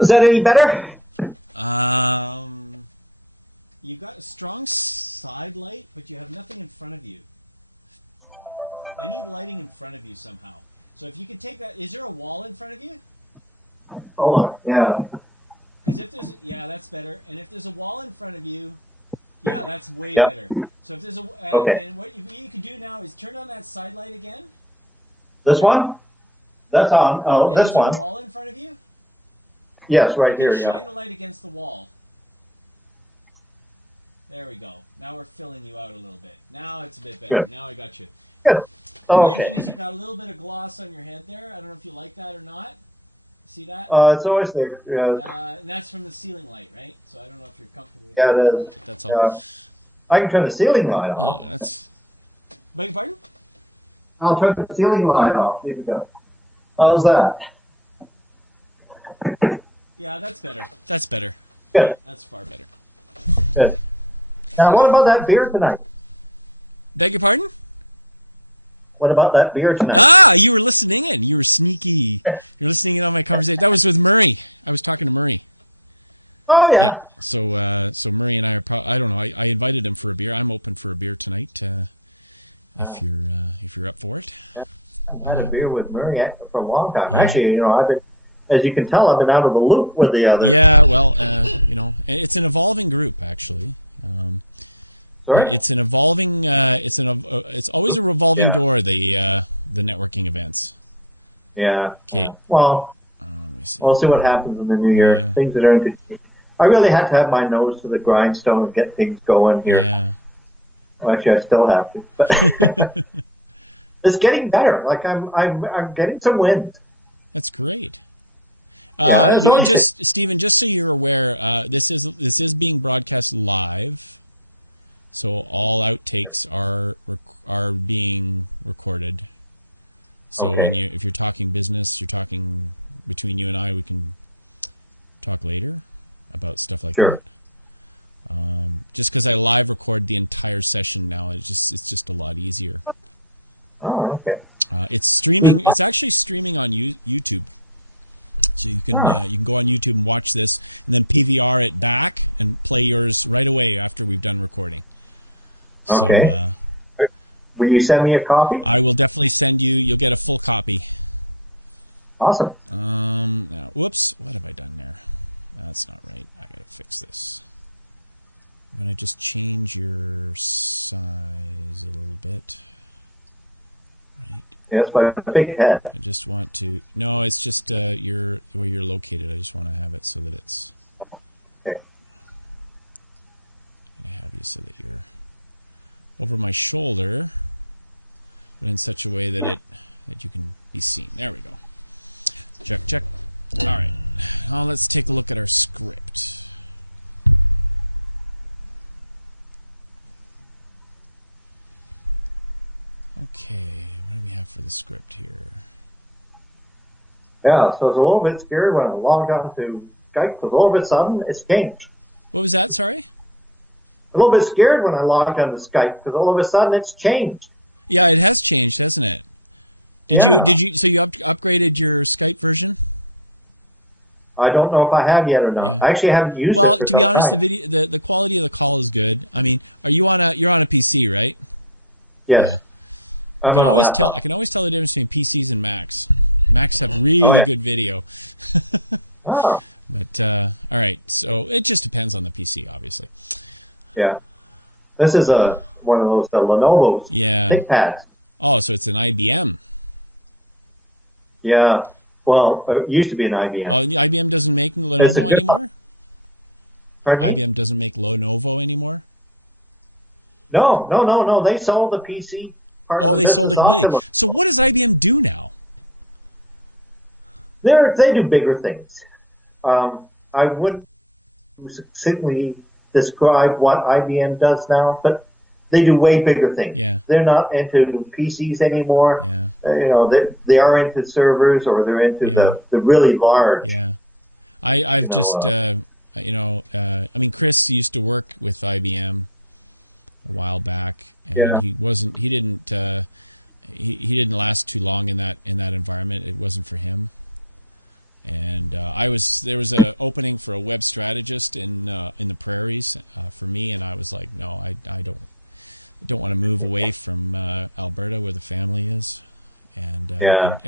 Is that any better? Hold on. Yeah. Yep. Okay. This one? That's on. Oh, this one. Yes, right here. Yeah. Good. Good. Okay. It's always there. Yeah, it is. I can turn the ceiling light off. I'll turn the ceiling light off. Here we go. How's that? Good. Good. Now, what about that beer tonight? What about that beer tonight? Oh, yeah. Uh, yeah. I haven't had a beer with Murray for a long time. Actually, I've been, as you can tell, I've been out of the loop with the others. Sorry? Yeah. Yeah. Yeah. Well, we'll see what happens in the new year. Things that are going to. I really had to have my nose to the grindstone and get things going here. Well, actually, I still have to, but it's getting better. Like I'm getting some wins. Yeah, and it's only six. Okay, sure. Oh, okay. Oh, okay. Will you send me a copy? Awesome. Yes, my big head. Okay. Yeah, so it's a little bit scary when I logged on to Skype because all of a sudden it's changed. A little bit scared when I logged on to Skype because all of a sudden it's changed. Yeah, I don't know if I have yet or not. I actually haven't used it for some time. Yes, I'm on a laptop. Oh yeah. Oh, yeah. This is a one of those Lenovo's ThinkPads. Yeah. Well, it used to be an IBM. It's a good. Pardon me? No, no, no, no. They sold the PC part of the business off to Lenovo. They do bigger things. I wouldn't succinctly describe what IBM does now, but they do way bigger things. They're not into PCs anymore. They are into servers or they're into the really large, you know, uh, yeah, Yeah.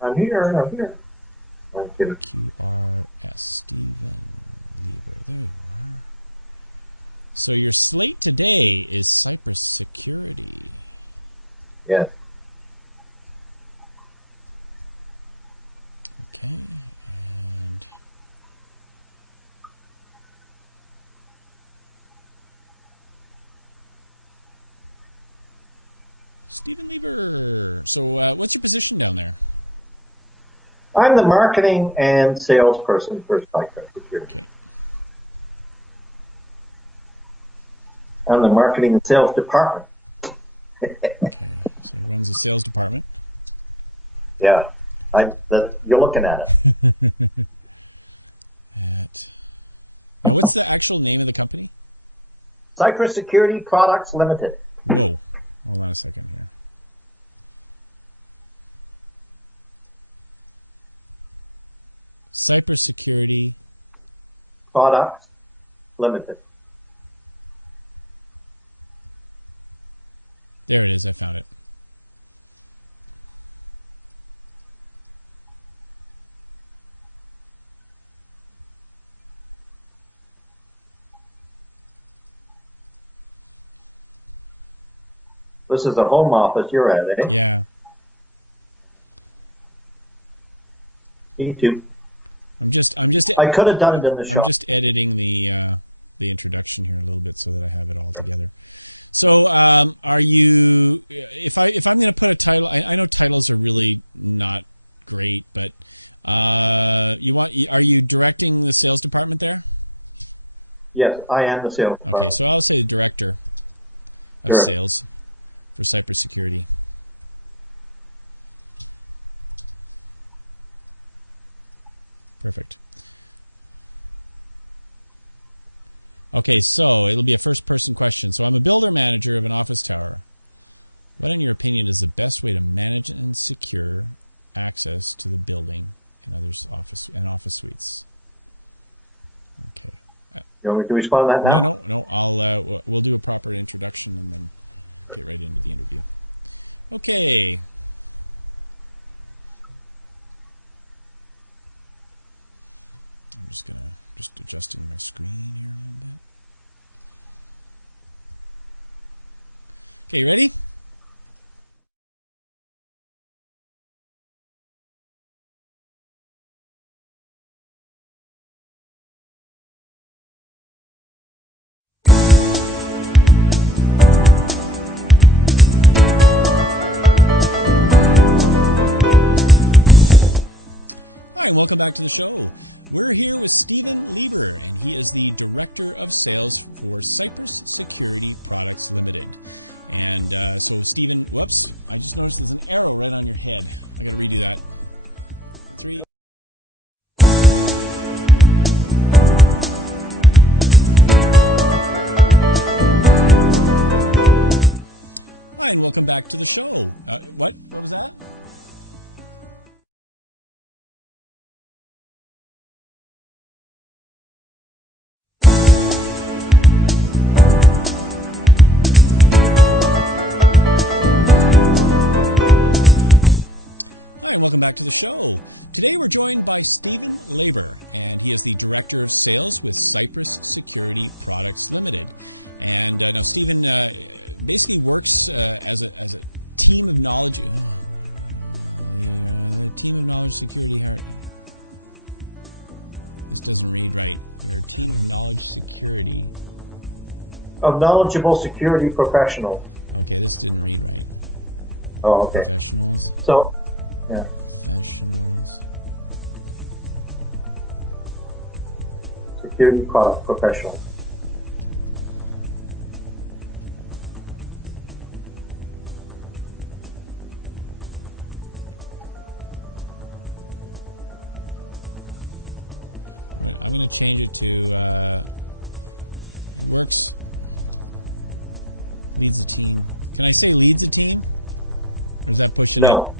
I'm here. I'm here. I'm kidding. Yeah. I'm the marketing and salesperson for Skype Security. I'm the marketing and sales department. Yeah. You're looking at it. Cypress Security Products Limited. Products Limited. This is the home office you're at, eh? Me too. I could have done it in the shop. Yes, I am the sales department. Sure. You want me to respond to that now? Of knowledgeable security professionals. Oh, okay. So, yeah. Security product professional. No.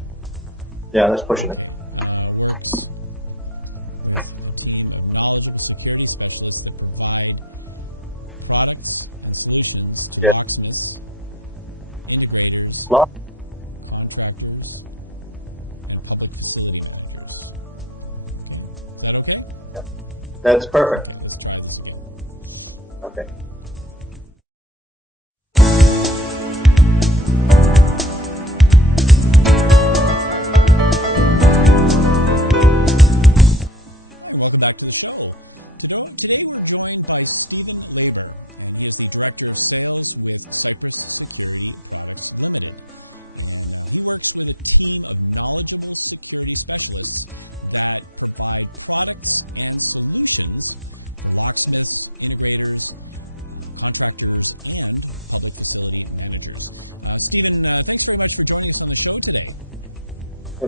Yeah, that's pushing it. Yeah. Lot. That's perfect. Okay.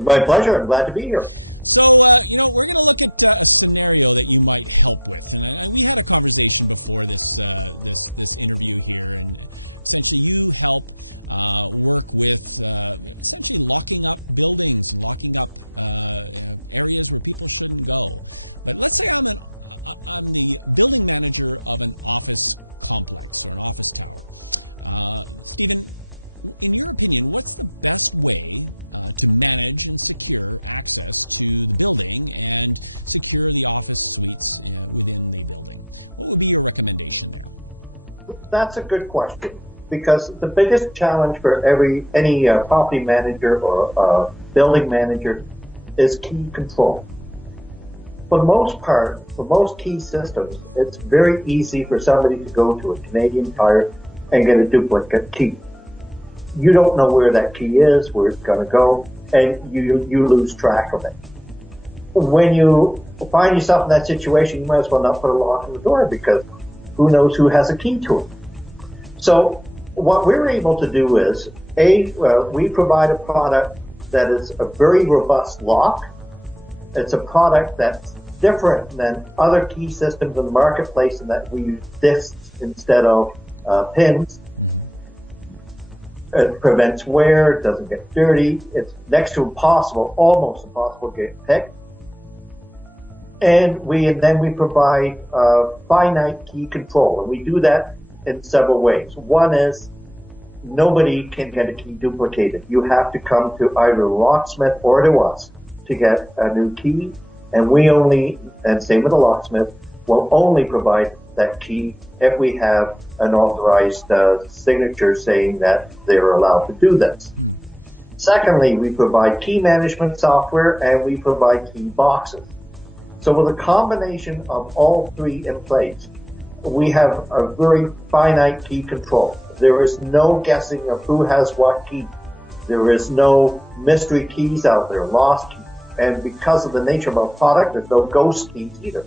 My pleasure. I'm glad to be here. That's a good question, because the biggest challenge for any property manager or building manager is key control. For the most part, for most key systems, it's very easy for somebody to go to a Canadian Tire and get a duplicate key. You don't know where that key is, where it's going to go, and you lose track of it. When you find yourself in that situation, you might as well not put a lock on the door, because who knows who has a key to it. So what we're able to do is, we provide a product that is a very robust lock. It's a product that's different than other key systems in the marketplace, in that we use discs instead of pins. It prevents wear, it doesn't get dirty, it's next to impossible, almost impossible to get picked. And then we provide finite key control, and we do that in several ways. One is, nobody can get a key duplicated. You have to come to either a locksmith or to us to get a new key, and same with the locksmith, will only provide that key if we have an authorized signature saying that they're allowed to do this. Secondly, we provide key management software, and we provide key boxes. So with a combination of all three in place, we have a very finite key control. There is no guessing of who has what key. There is no mystery keys out there, lost keys. And because of the nature of our product, there's no ghost keys either.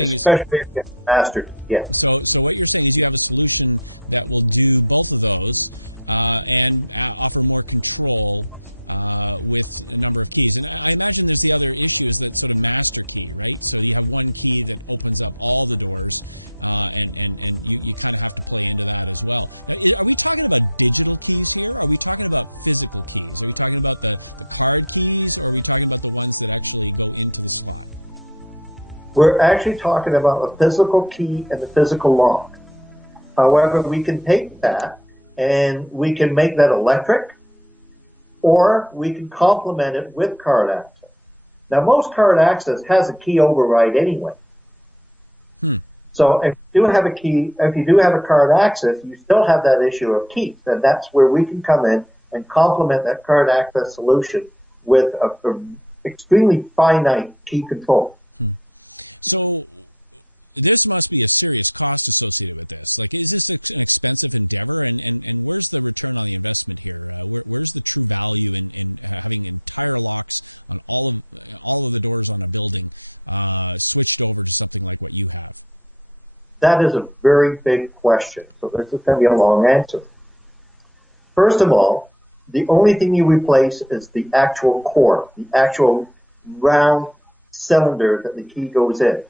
Especially if it's master key, yes. We're actually talking about a physical key and the physical lock. However, we can take that and we can make that electric, or we can complement it with card access. Now, most card access has a key override anyway. So if you do have a card access, you still have that issue of keys, and that's where we can come in and complement that card access solution with a extremely finite key control. That is a very big question. So this is going to be a long answer. First of all, the only thing you replace is the actual core, the actual round cylinder that the key goes in,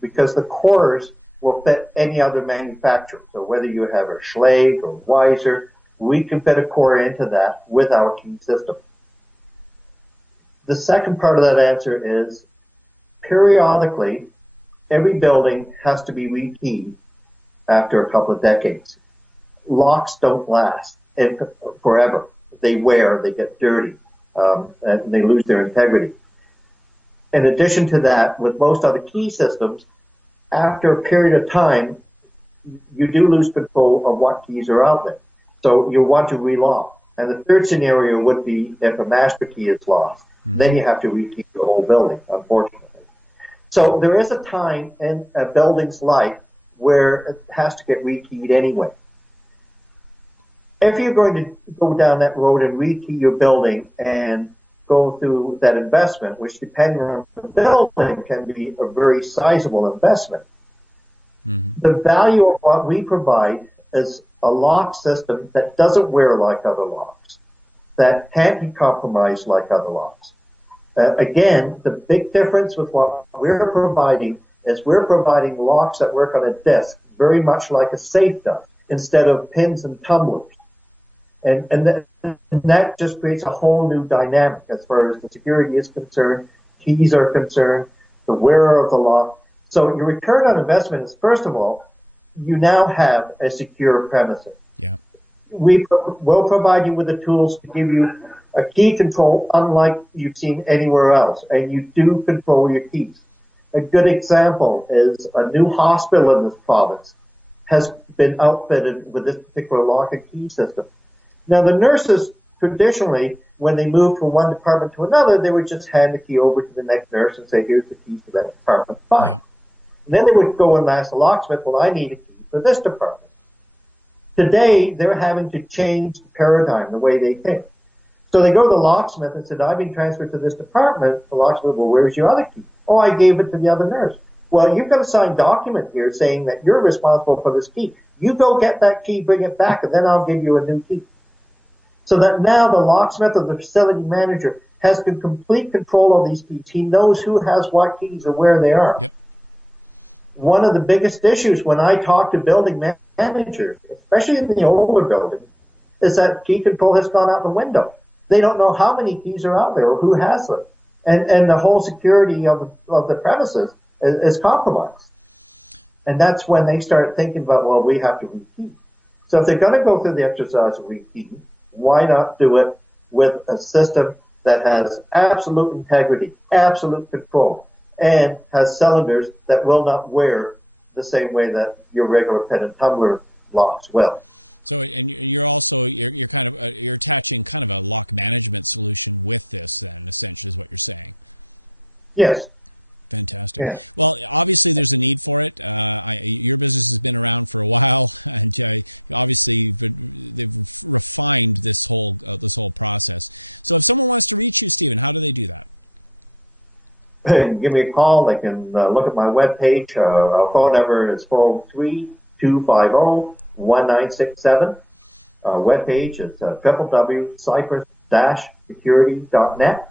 because the cores will fit any other manufacturer. So whether you have a Schlage or Weiser, we can fit a core into that with our key system. The second part of that answer is periodically, every building has to be rekeyed after a couple of decades. Locks don't last forever. They wear, they get dirty, and they lose their integrity. In addition to that, with most other key systems, after a period of time, you do lose control of what keys are out there. So you want to relock. And the third scenario would be if a master key is lost. Then you have to rekey the whole building, unfortunately. So there is a time in a building's life where it has to get rekeyed anyway. If you're going to go down that road and rekey your building and go through that investment, which depending on the building can be a very sizable investment, the value of what we provide is a lock system that doesn't wear like other locks, that can't be compromised like other locks. Again, the big difference with what we're providing is we're providing locks that work on a disc, very much like a safe does, instead of pins and tumblers. And that just creates a whole new dynamic as far as the security is concerned, keys are concerned, the wearer of the lock. So your return on investment is, first of all, you now have a secure premises. We will provide you with the tools to give you a key control unlike you've seen anywhere else, and you do control your keys. A good example is a new hospital in this province has been outfitted with this particular lock and key system. Now, the nurses, traditionally, when they moved from one department to another, they would just hand the key over to the next nurse and say, here's the keys to that department, fine. And then they would go and ask the locksmith, well, I need a key for this department. Today, they're having to change the paradigm, the way they think. So they go to the locksmith and said, I've been transferred to this department. The locksmith, well, where's your other key? Oh, I gave it to the other nurse. Well, you've got a signed document here saying that you're responsible for this key. You go get that key, bring it back, and then I'll give you a new key. So that now the locksmith or the facility manager has complete control of these keys. He knows who has what keys or where they are. One of the biggest issues when I talk to building managers, especially in the older buildings, is that key control has gone out the window. They don't know how many keys are out there or who has them. And the whole security of the premises is compromised. And that's when they start thinking about, well, we have to rekey. So if they're going to go through the exercise of rekeying, why not do it with a system that has absolute integrity, absolute control, and has cylinders that will not wear the same way that your regular pin and tumbler locks will? Yes. Yeah. Give me a call. They can look at my webpage. Our phone number is 403-250-1967. Our webpage is www.cypress-security.net.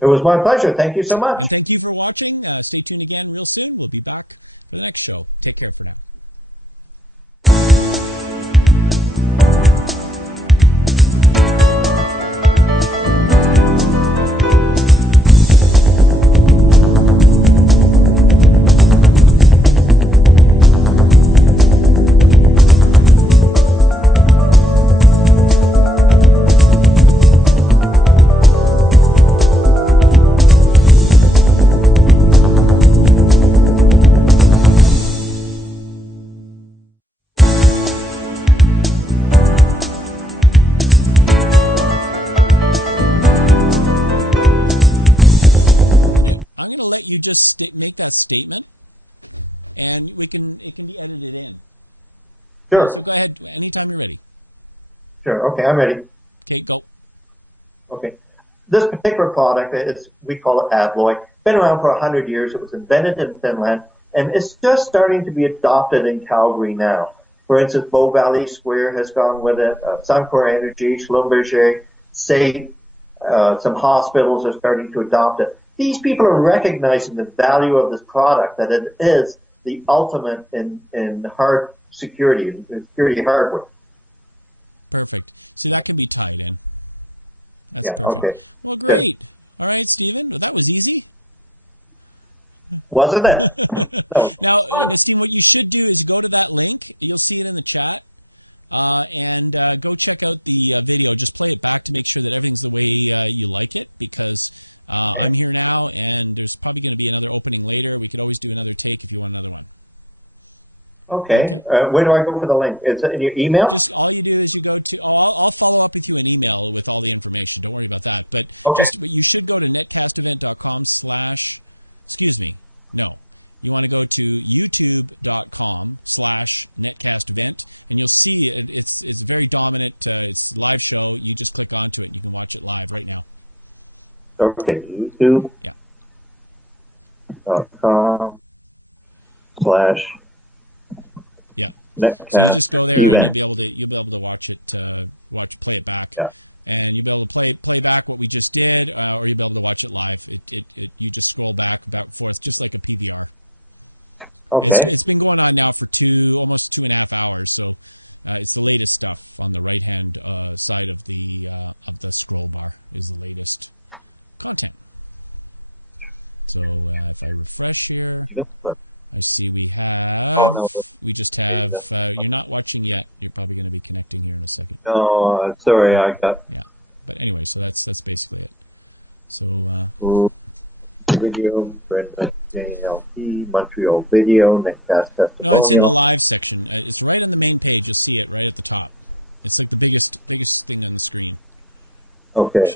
It was my pleasure. Thank you so much. Sure. Sure. Okay, I'm ready. Okay. This particular product is, we call it Abloy. Been around for 100 years. It was invented in Finland, and it's just starting to be adopted in Calgary now. For instance, Bow Valley Square has gone with it. Suncor Energy, Schlumberger, say, some hospitals are starting to adopt it. These people are recognizing the value of this product, that it is the ultimate in hard security, in security hardware. Yeah, okay. Good. Wasn't it? That was fun. Okay. Okay. Where do I go for the link? Is it in your email? Okay. Okay. YouTube.com/netcast event. Yeah. Okay. Oh no. No, sorry, I got video, Brenda JLP, Montreal video, Netcast testimonial. Okay.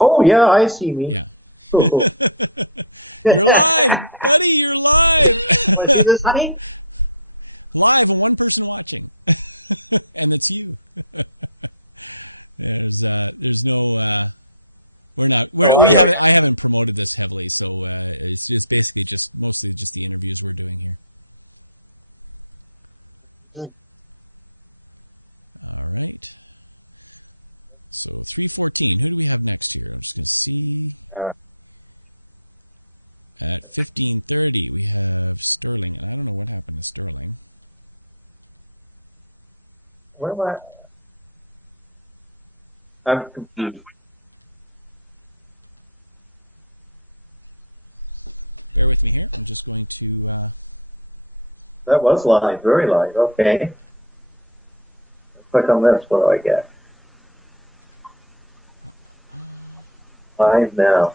Oh yeah, I see me. Want to see this, honey? No audio yet. Uh, where am I? I'm confused. That was live, very live. Okay. Click on this. What do I get? Live now.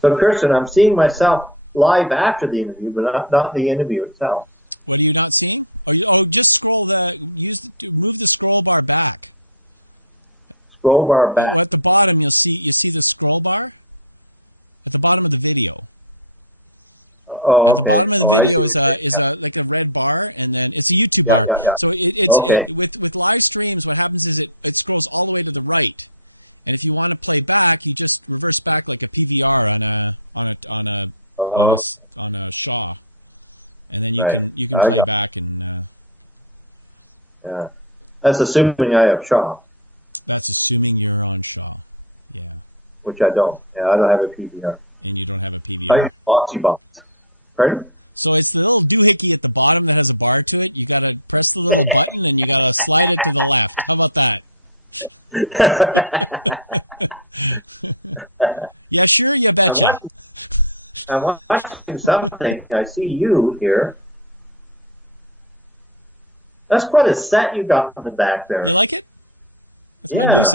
So, Kirsten, I'm seeing myself live after the interview, but not the interview itself. Scroll bar back. Oh, okay. Oh, I see what you're saying. Yeah, yeah, yeah. Okay. Oh, right. I got. Yeah. That's assuming I have Shaw, which I don't. Yeah, I don't have a PVR. I use Boxy Box. Pardon? I'm watching. I'm watching something. I see you here. That's quite a set you got in the back there. Yeah.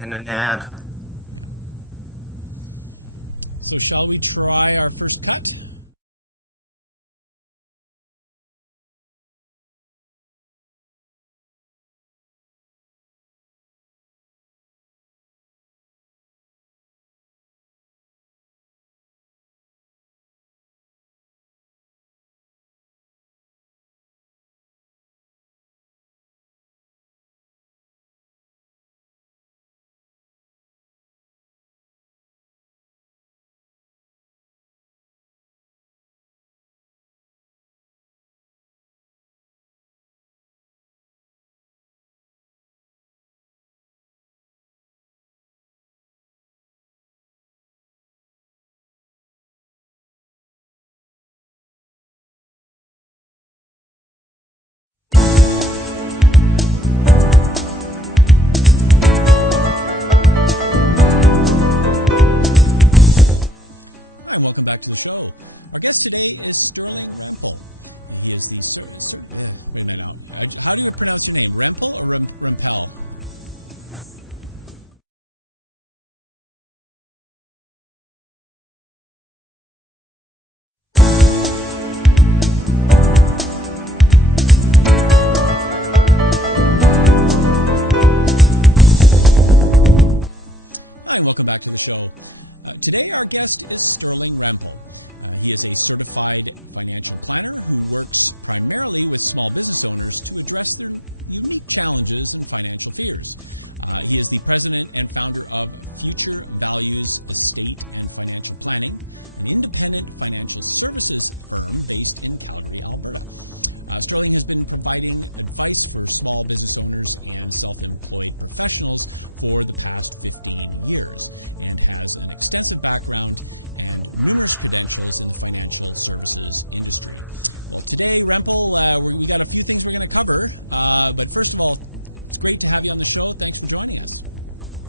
and an ad.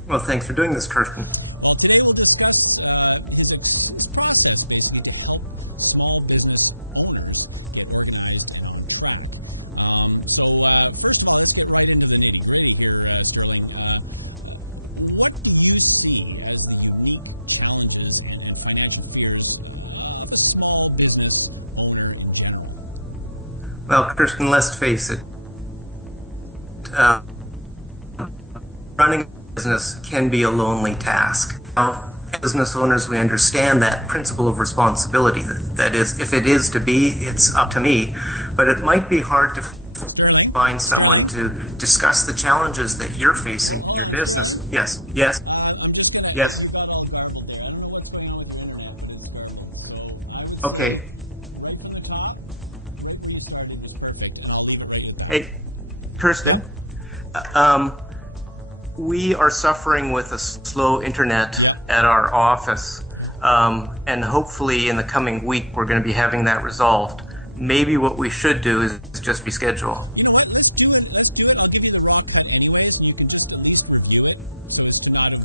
Well, thanks for doing this, Kirsten. Well, Kirsten, let's face it. Running a business can be a lonely task. Now, as business owners, we understand that principle of responsibility. That is, if it is to be, it's up to me. But it might be hard to find someone to discuss the challenges that you're facing in your business. Yes, yes, yes. Okay. Hey, Kirsten, we are suffering with a slow internet at our office, and hopefully in the coming week we're going to be having that resolved. Maybe what we should do is just reschedule.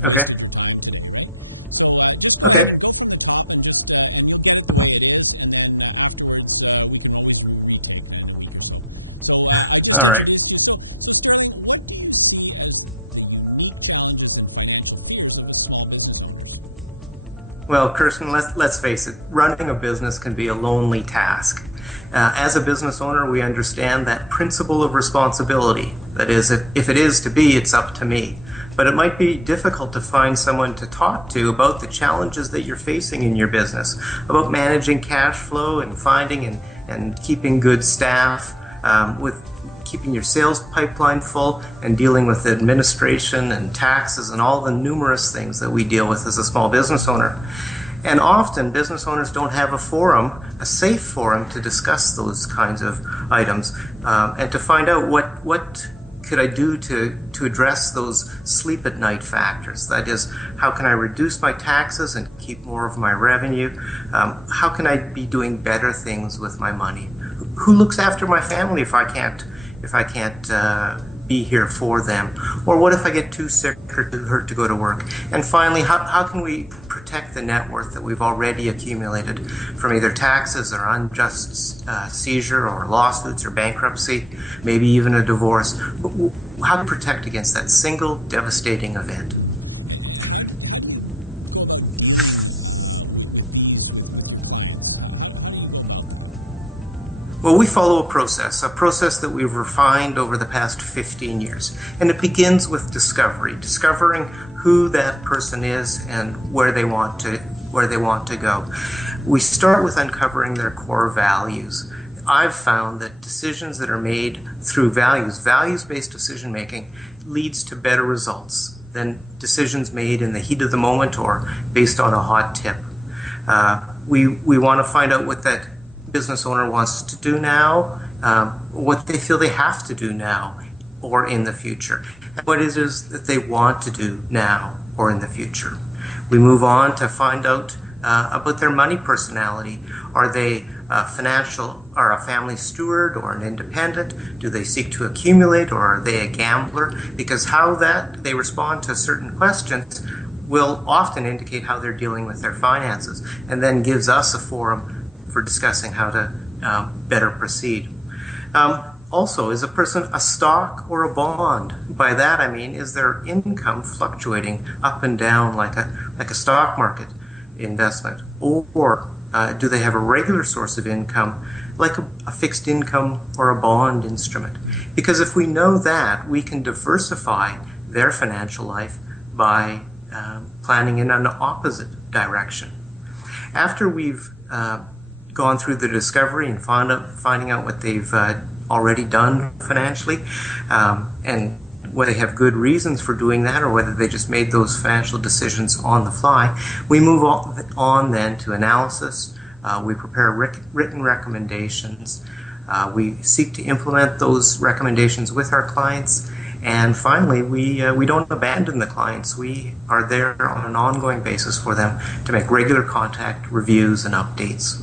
Okay. Okay. All right. Well, Kirsten, let's face it, running a business can be a lonely task. As a business owner, we understand that principle of responsibility. That is, if it is to be, it's up to me. But it might be difficult to find someone to talk to about the challenges that you're facing in your business, about managing cash flow and finding and keeping good staff, with keeping your sales pipeline full and dealing with administration and taxes and all the numerous things that we deal with as a small business owner. And often business owners don't have a forum, a safe forum to discuss those kinds of items, and to find out what could I do to address those sleep at night factors. That is, how can I reduce my taxes and keep more of my revenue? How can I be doing better things with my money? Who looks after my family if I can't be here for them? Or what if I get too sick or too hurt to go to work? And finally, how can we protect the net worth that we've already accumulated from either taxes or unjust seizure or lawsuits or bankruptcy, maybe even a divorce? How to protect against that single devastating event? Well, we follow a process that we've refined over the past 15 years. And it begins with discovery, discovering who that person is and where they want to go. We start with uncovering their core values. I've found that decisions that are made through values-based decision making leads to better results than decisions made in the heat of the moment or based on a hot tip. We want to find out what that business owner wants to do now, what they feel they have to do now or in the future, what it is that they want to do now or in the future. We move on to find out about their money personality. Are they a family steward or an independent? Do they seek to accumulate or are they a gambler? Because how that they respond to certain questions will often indicate how they're dealing with their finances, and then gives us a forum for discussing how to better proceed. Also, is a person a stock or a bond? By that I mean, is their income fluctuating up and down like a stock market investment? Or do they have a regular source of income like a fixed income or a bond instrument? Because if we know that, we can diversify their financial life by planning in an opposite direction. After we've gone through the discovery and finding out what they've already done financially, and whether they have good reasons for doing that or whether they just made those financial decisions on the fly, we move on then to analysis. We prepare written recommendations. We seek to implement those recommendations with our clients. And finally, we don't abandon the clients. We are there on an ongoing basis for them to make regular contact, reviews, and updates.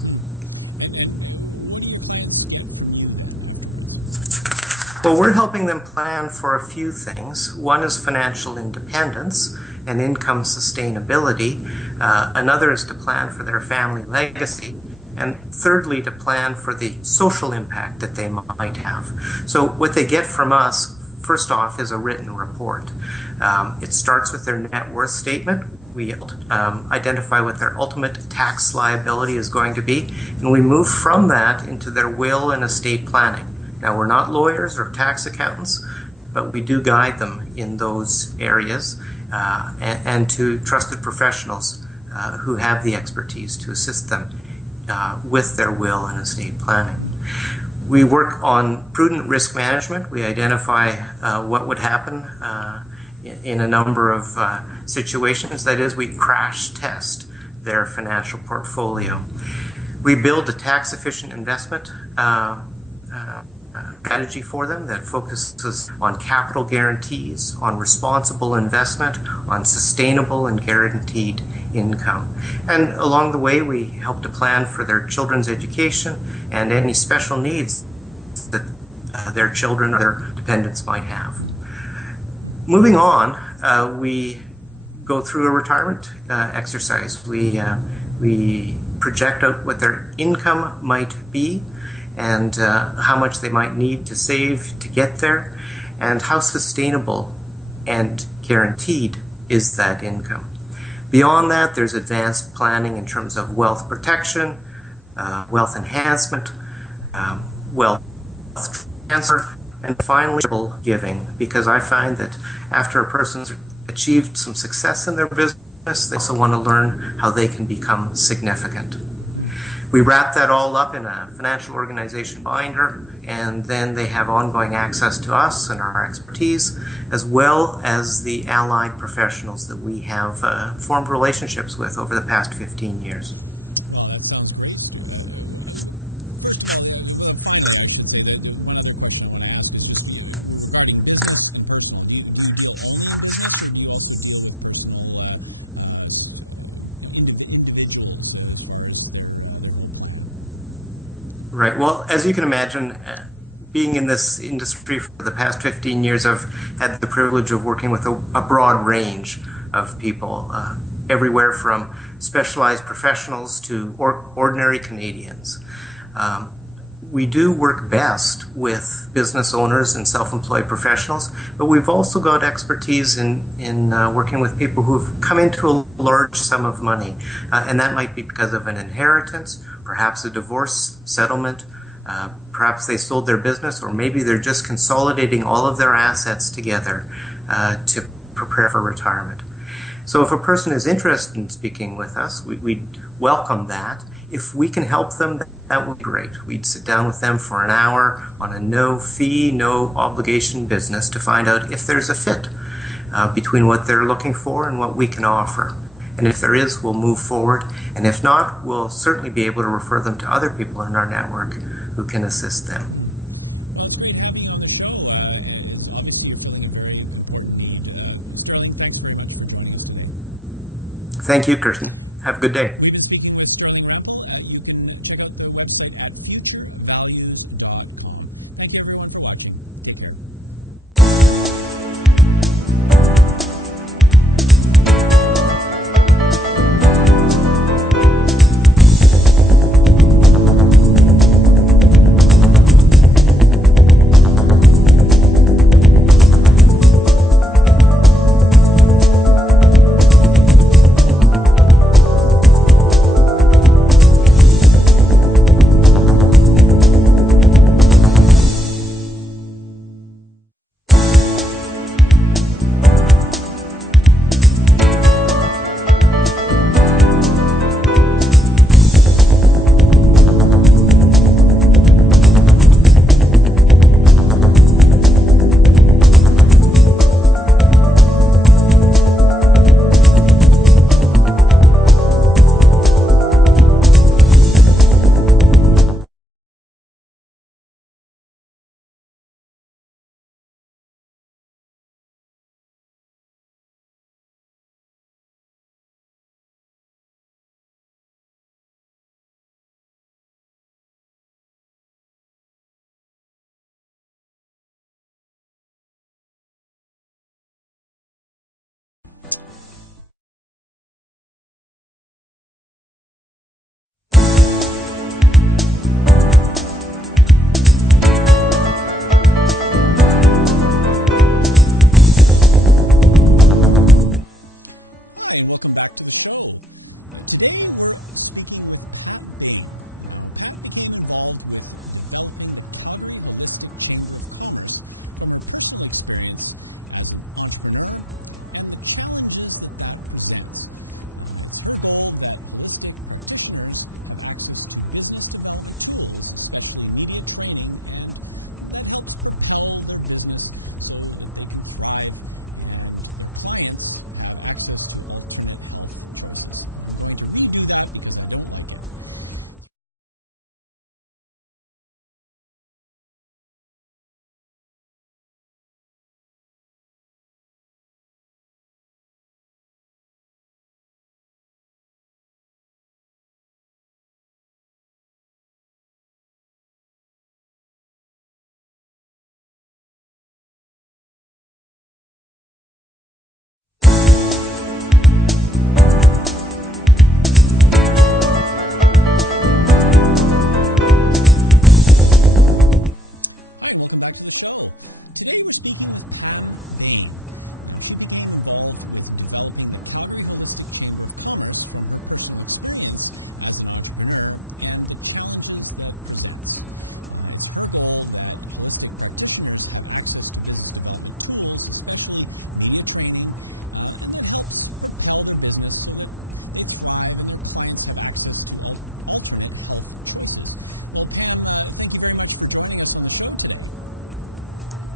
Well, we're helping them plan for a few things. One is financial independence and income sustainability. Another is to plan for their family legacy. And thirdly, to plan for the social impact that they might have. So what they get from us, first off, is a written report. It starts with their net worth statement. We identify what their ultimate tax liability is going to be, and we move from that into their will and estate planning. Now, we're not lawyers or tax accountants, but we do guide them in those areas and to trusted professionals who have the expertise to assist them with their will and estate planning. We work on prudent risk management. We identify what would happen in a number of situations. That is, we crash test their financial portfolio. We build a tax-efficient investment strategy for them that focuses on capital guarantees, on responsible investment, on sustainable and guaranteed income. And along the way, we help to plan for their children's education and any special needs that their children or their dependents might have. Moving on, we go through a retirement exercise. We project out what their income might be and how much they might need to save to get there, and how sustainable and guaranteed is that income. Beyond that, there's advanced planning in terms of wealth protection, wealth enhancement, wealth transfer, and finally, giving, because I find that after a person's achieved some success in their business, they also want to learn how they can become significant. We wrap that all up in a financial organization binder, and then they have ongoing access to us and our expertise, as well as the allied professionals that we have formed relationships with over the past 15 years. Right. Well, as you can imagine, being in this industry for the past 15 years, I've had the privilege of working with a broad range of people, everywhere from specialized professionals to ordinary Canadians. We do work best with business owners and self-employed professionals, but we've also got expertise in working with people who've come into a large sum of money, and that might be because of an inheritance, perhaps a divorce settlement, Perhaps they sold their business, or maybe they're just consolidating all of their assets together to prepare for retirement. So if a person is interested in speaking with us, we'd welcome that. If we can help them, that would be great. We'd sit down with them for an hour on a no-fee, no-obligation business to find out if there's a fit between what they're looking for and what we can offer. And if there is, we'll move forward. And if not, we'll certainly be able to refer them to other people in our network who can assist them. Thank you, Kirsten. Have a good day.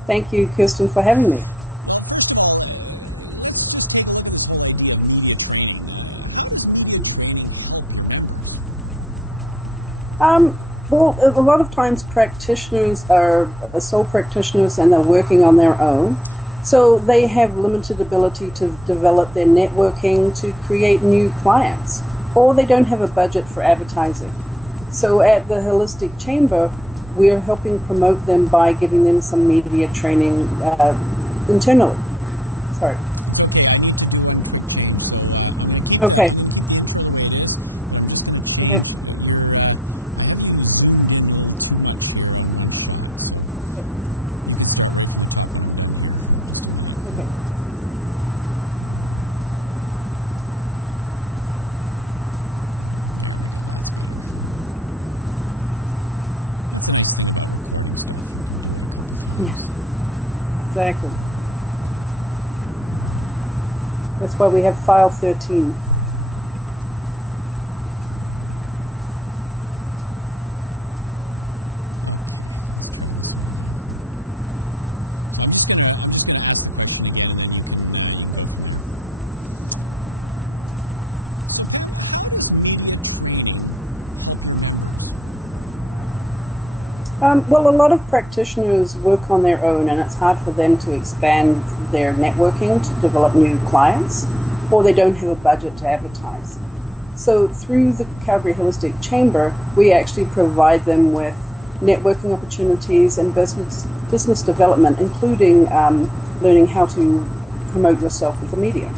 Thank you, Kirsten, for having me. Well, a lot of times practitioners are sole practitioners and they're working on their own. So they have limited ability to develop their networking to create new clients, or they don't have a budget for advertising. So at the Holistic Chamber, we're helping promote them by giving them some media training internally. Sorry. Okay. Okay. Exactly. That's why we have file 13. Well, a lot of practitioners work on their own, and it's hard for them to expand their networking to develop new clients, or they don't have a budget to advertise. So through the Calgary Holistic Chamber, we actually provide them with networking opportunities and business development, including learning how to promote yourself with the media.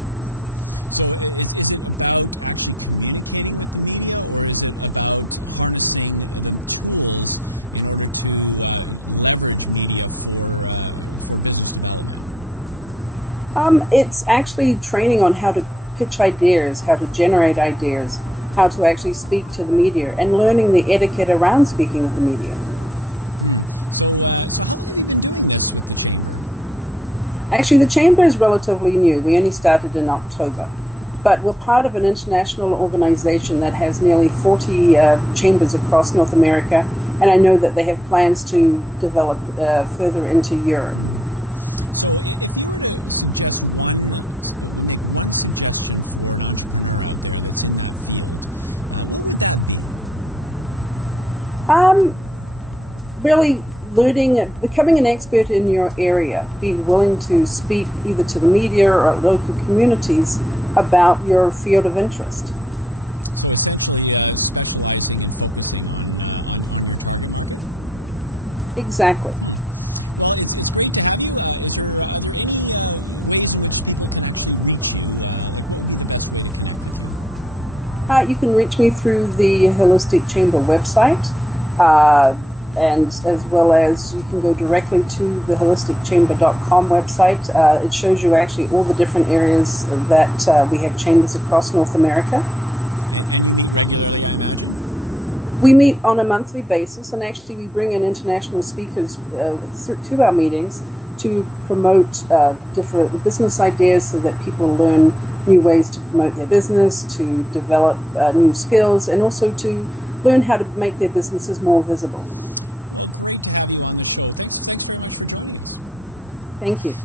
It's actually training on how to pitch ideas, how to generate ideas, how to actually speak to the media, and learning the etiquette around speaking with the media. Actually, the Chamber is relatively new. We only started in October. But we're part of an international organization that has nearly 40 chambers across North America, and I know that they have plans to develop further into Europe. Really learning, becoming an expert in your area, being willing to speak either to the media or local communities about your field of interest. Exactly. You can reach me through the Holistic Chamber website. And as well as you can go directly to the holisticchamber.com website. It shows you actually all the different areas that we have chambers across North America. We meet on a monthly basis, and actually we bring in international speakers to our meetings to promote different business ideas so that people learn new ways to promote their business, to develop new skills, and also to learn how to make their businesses more visible. Thank you.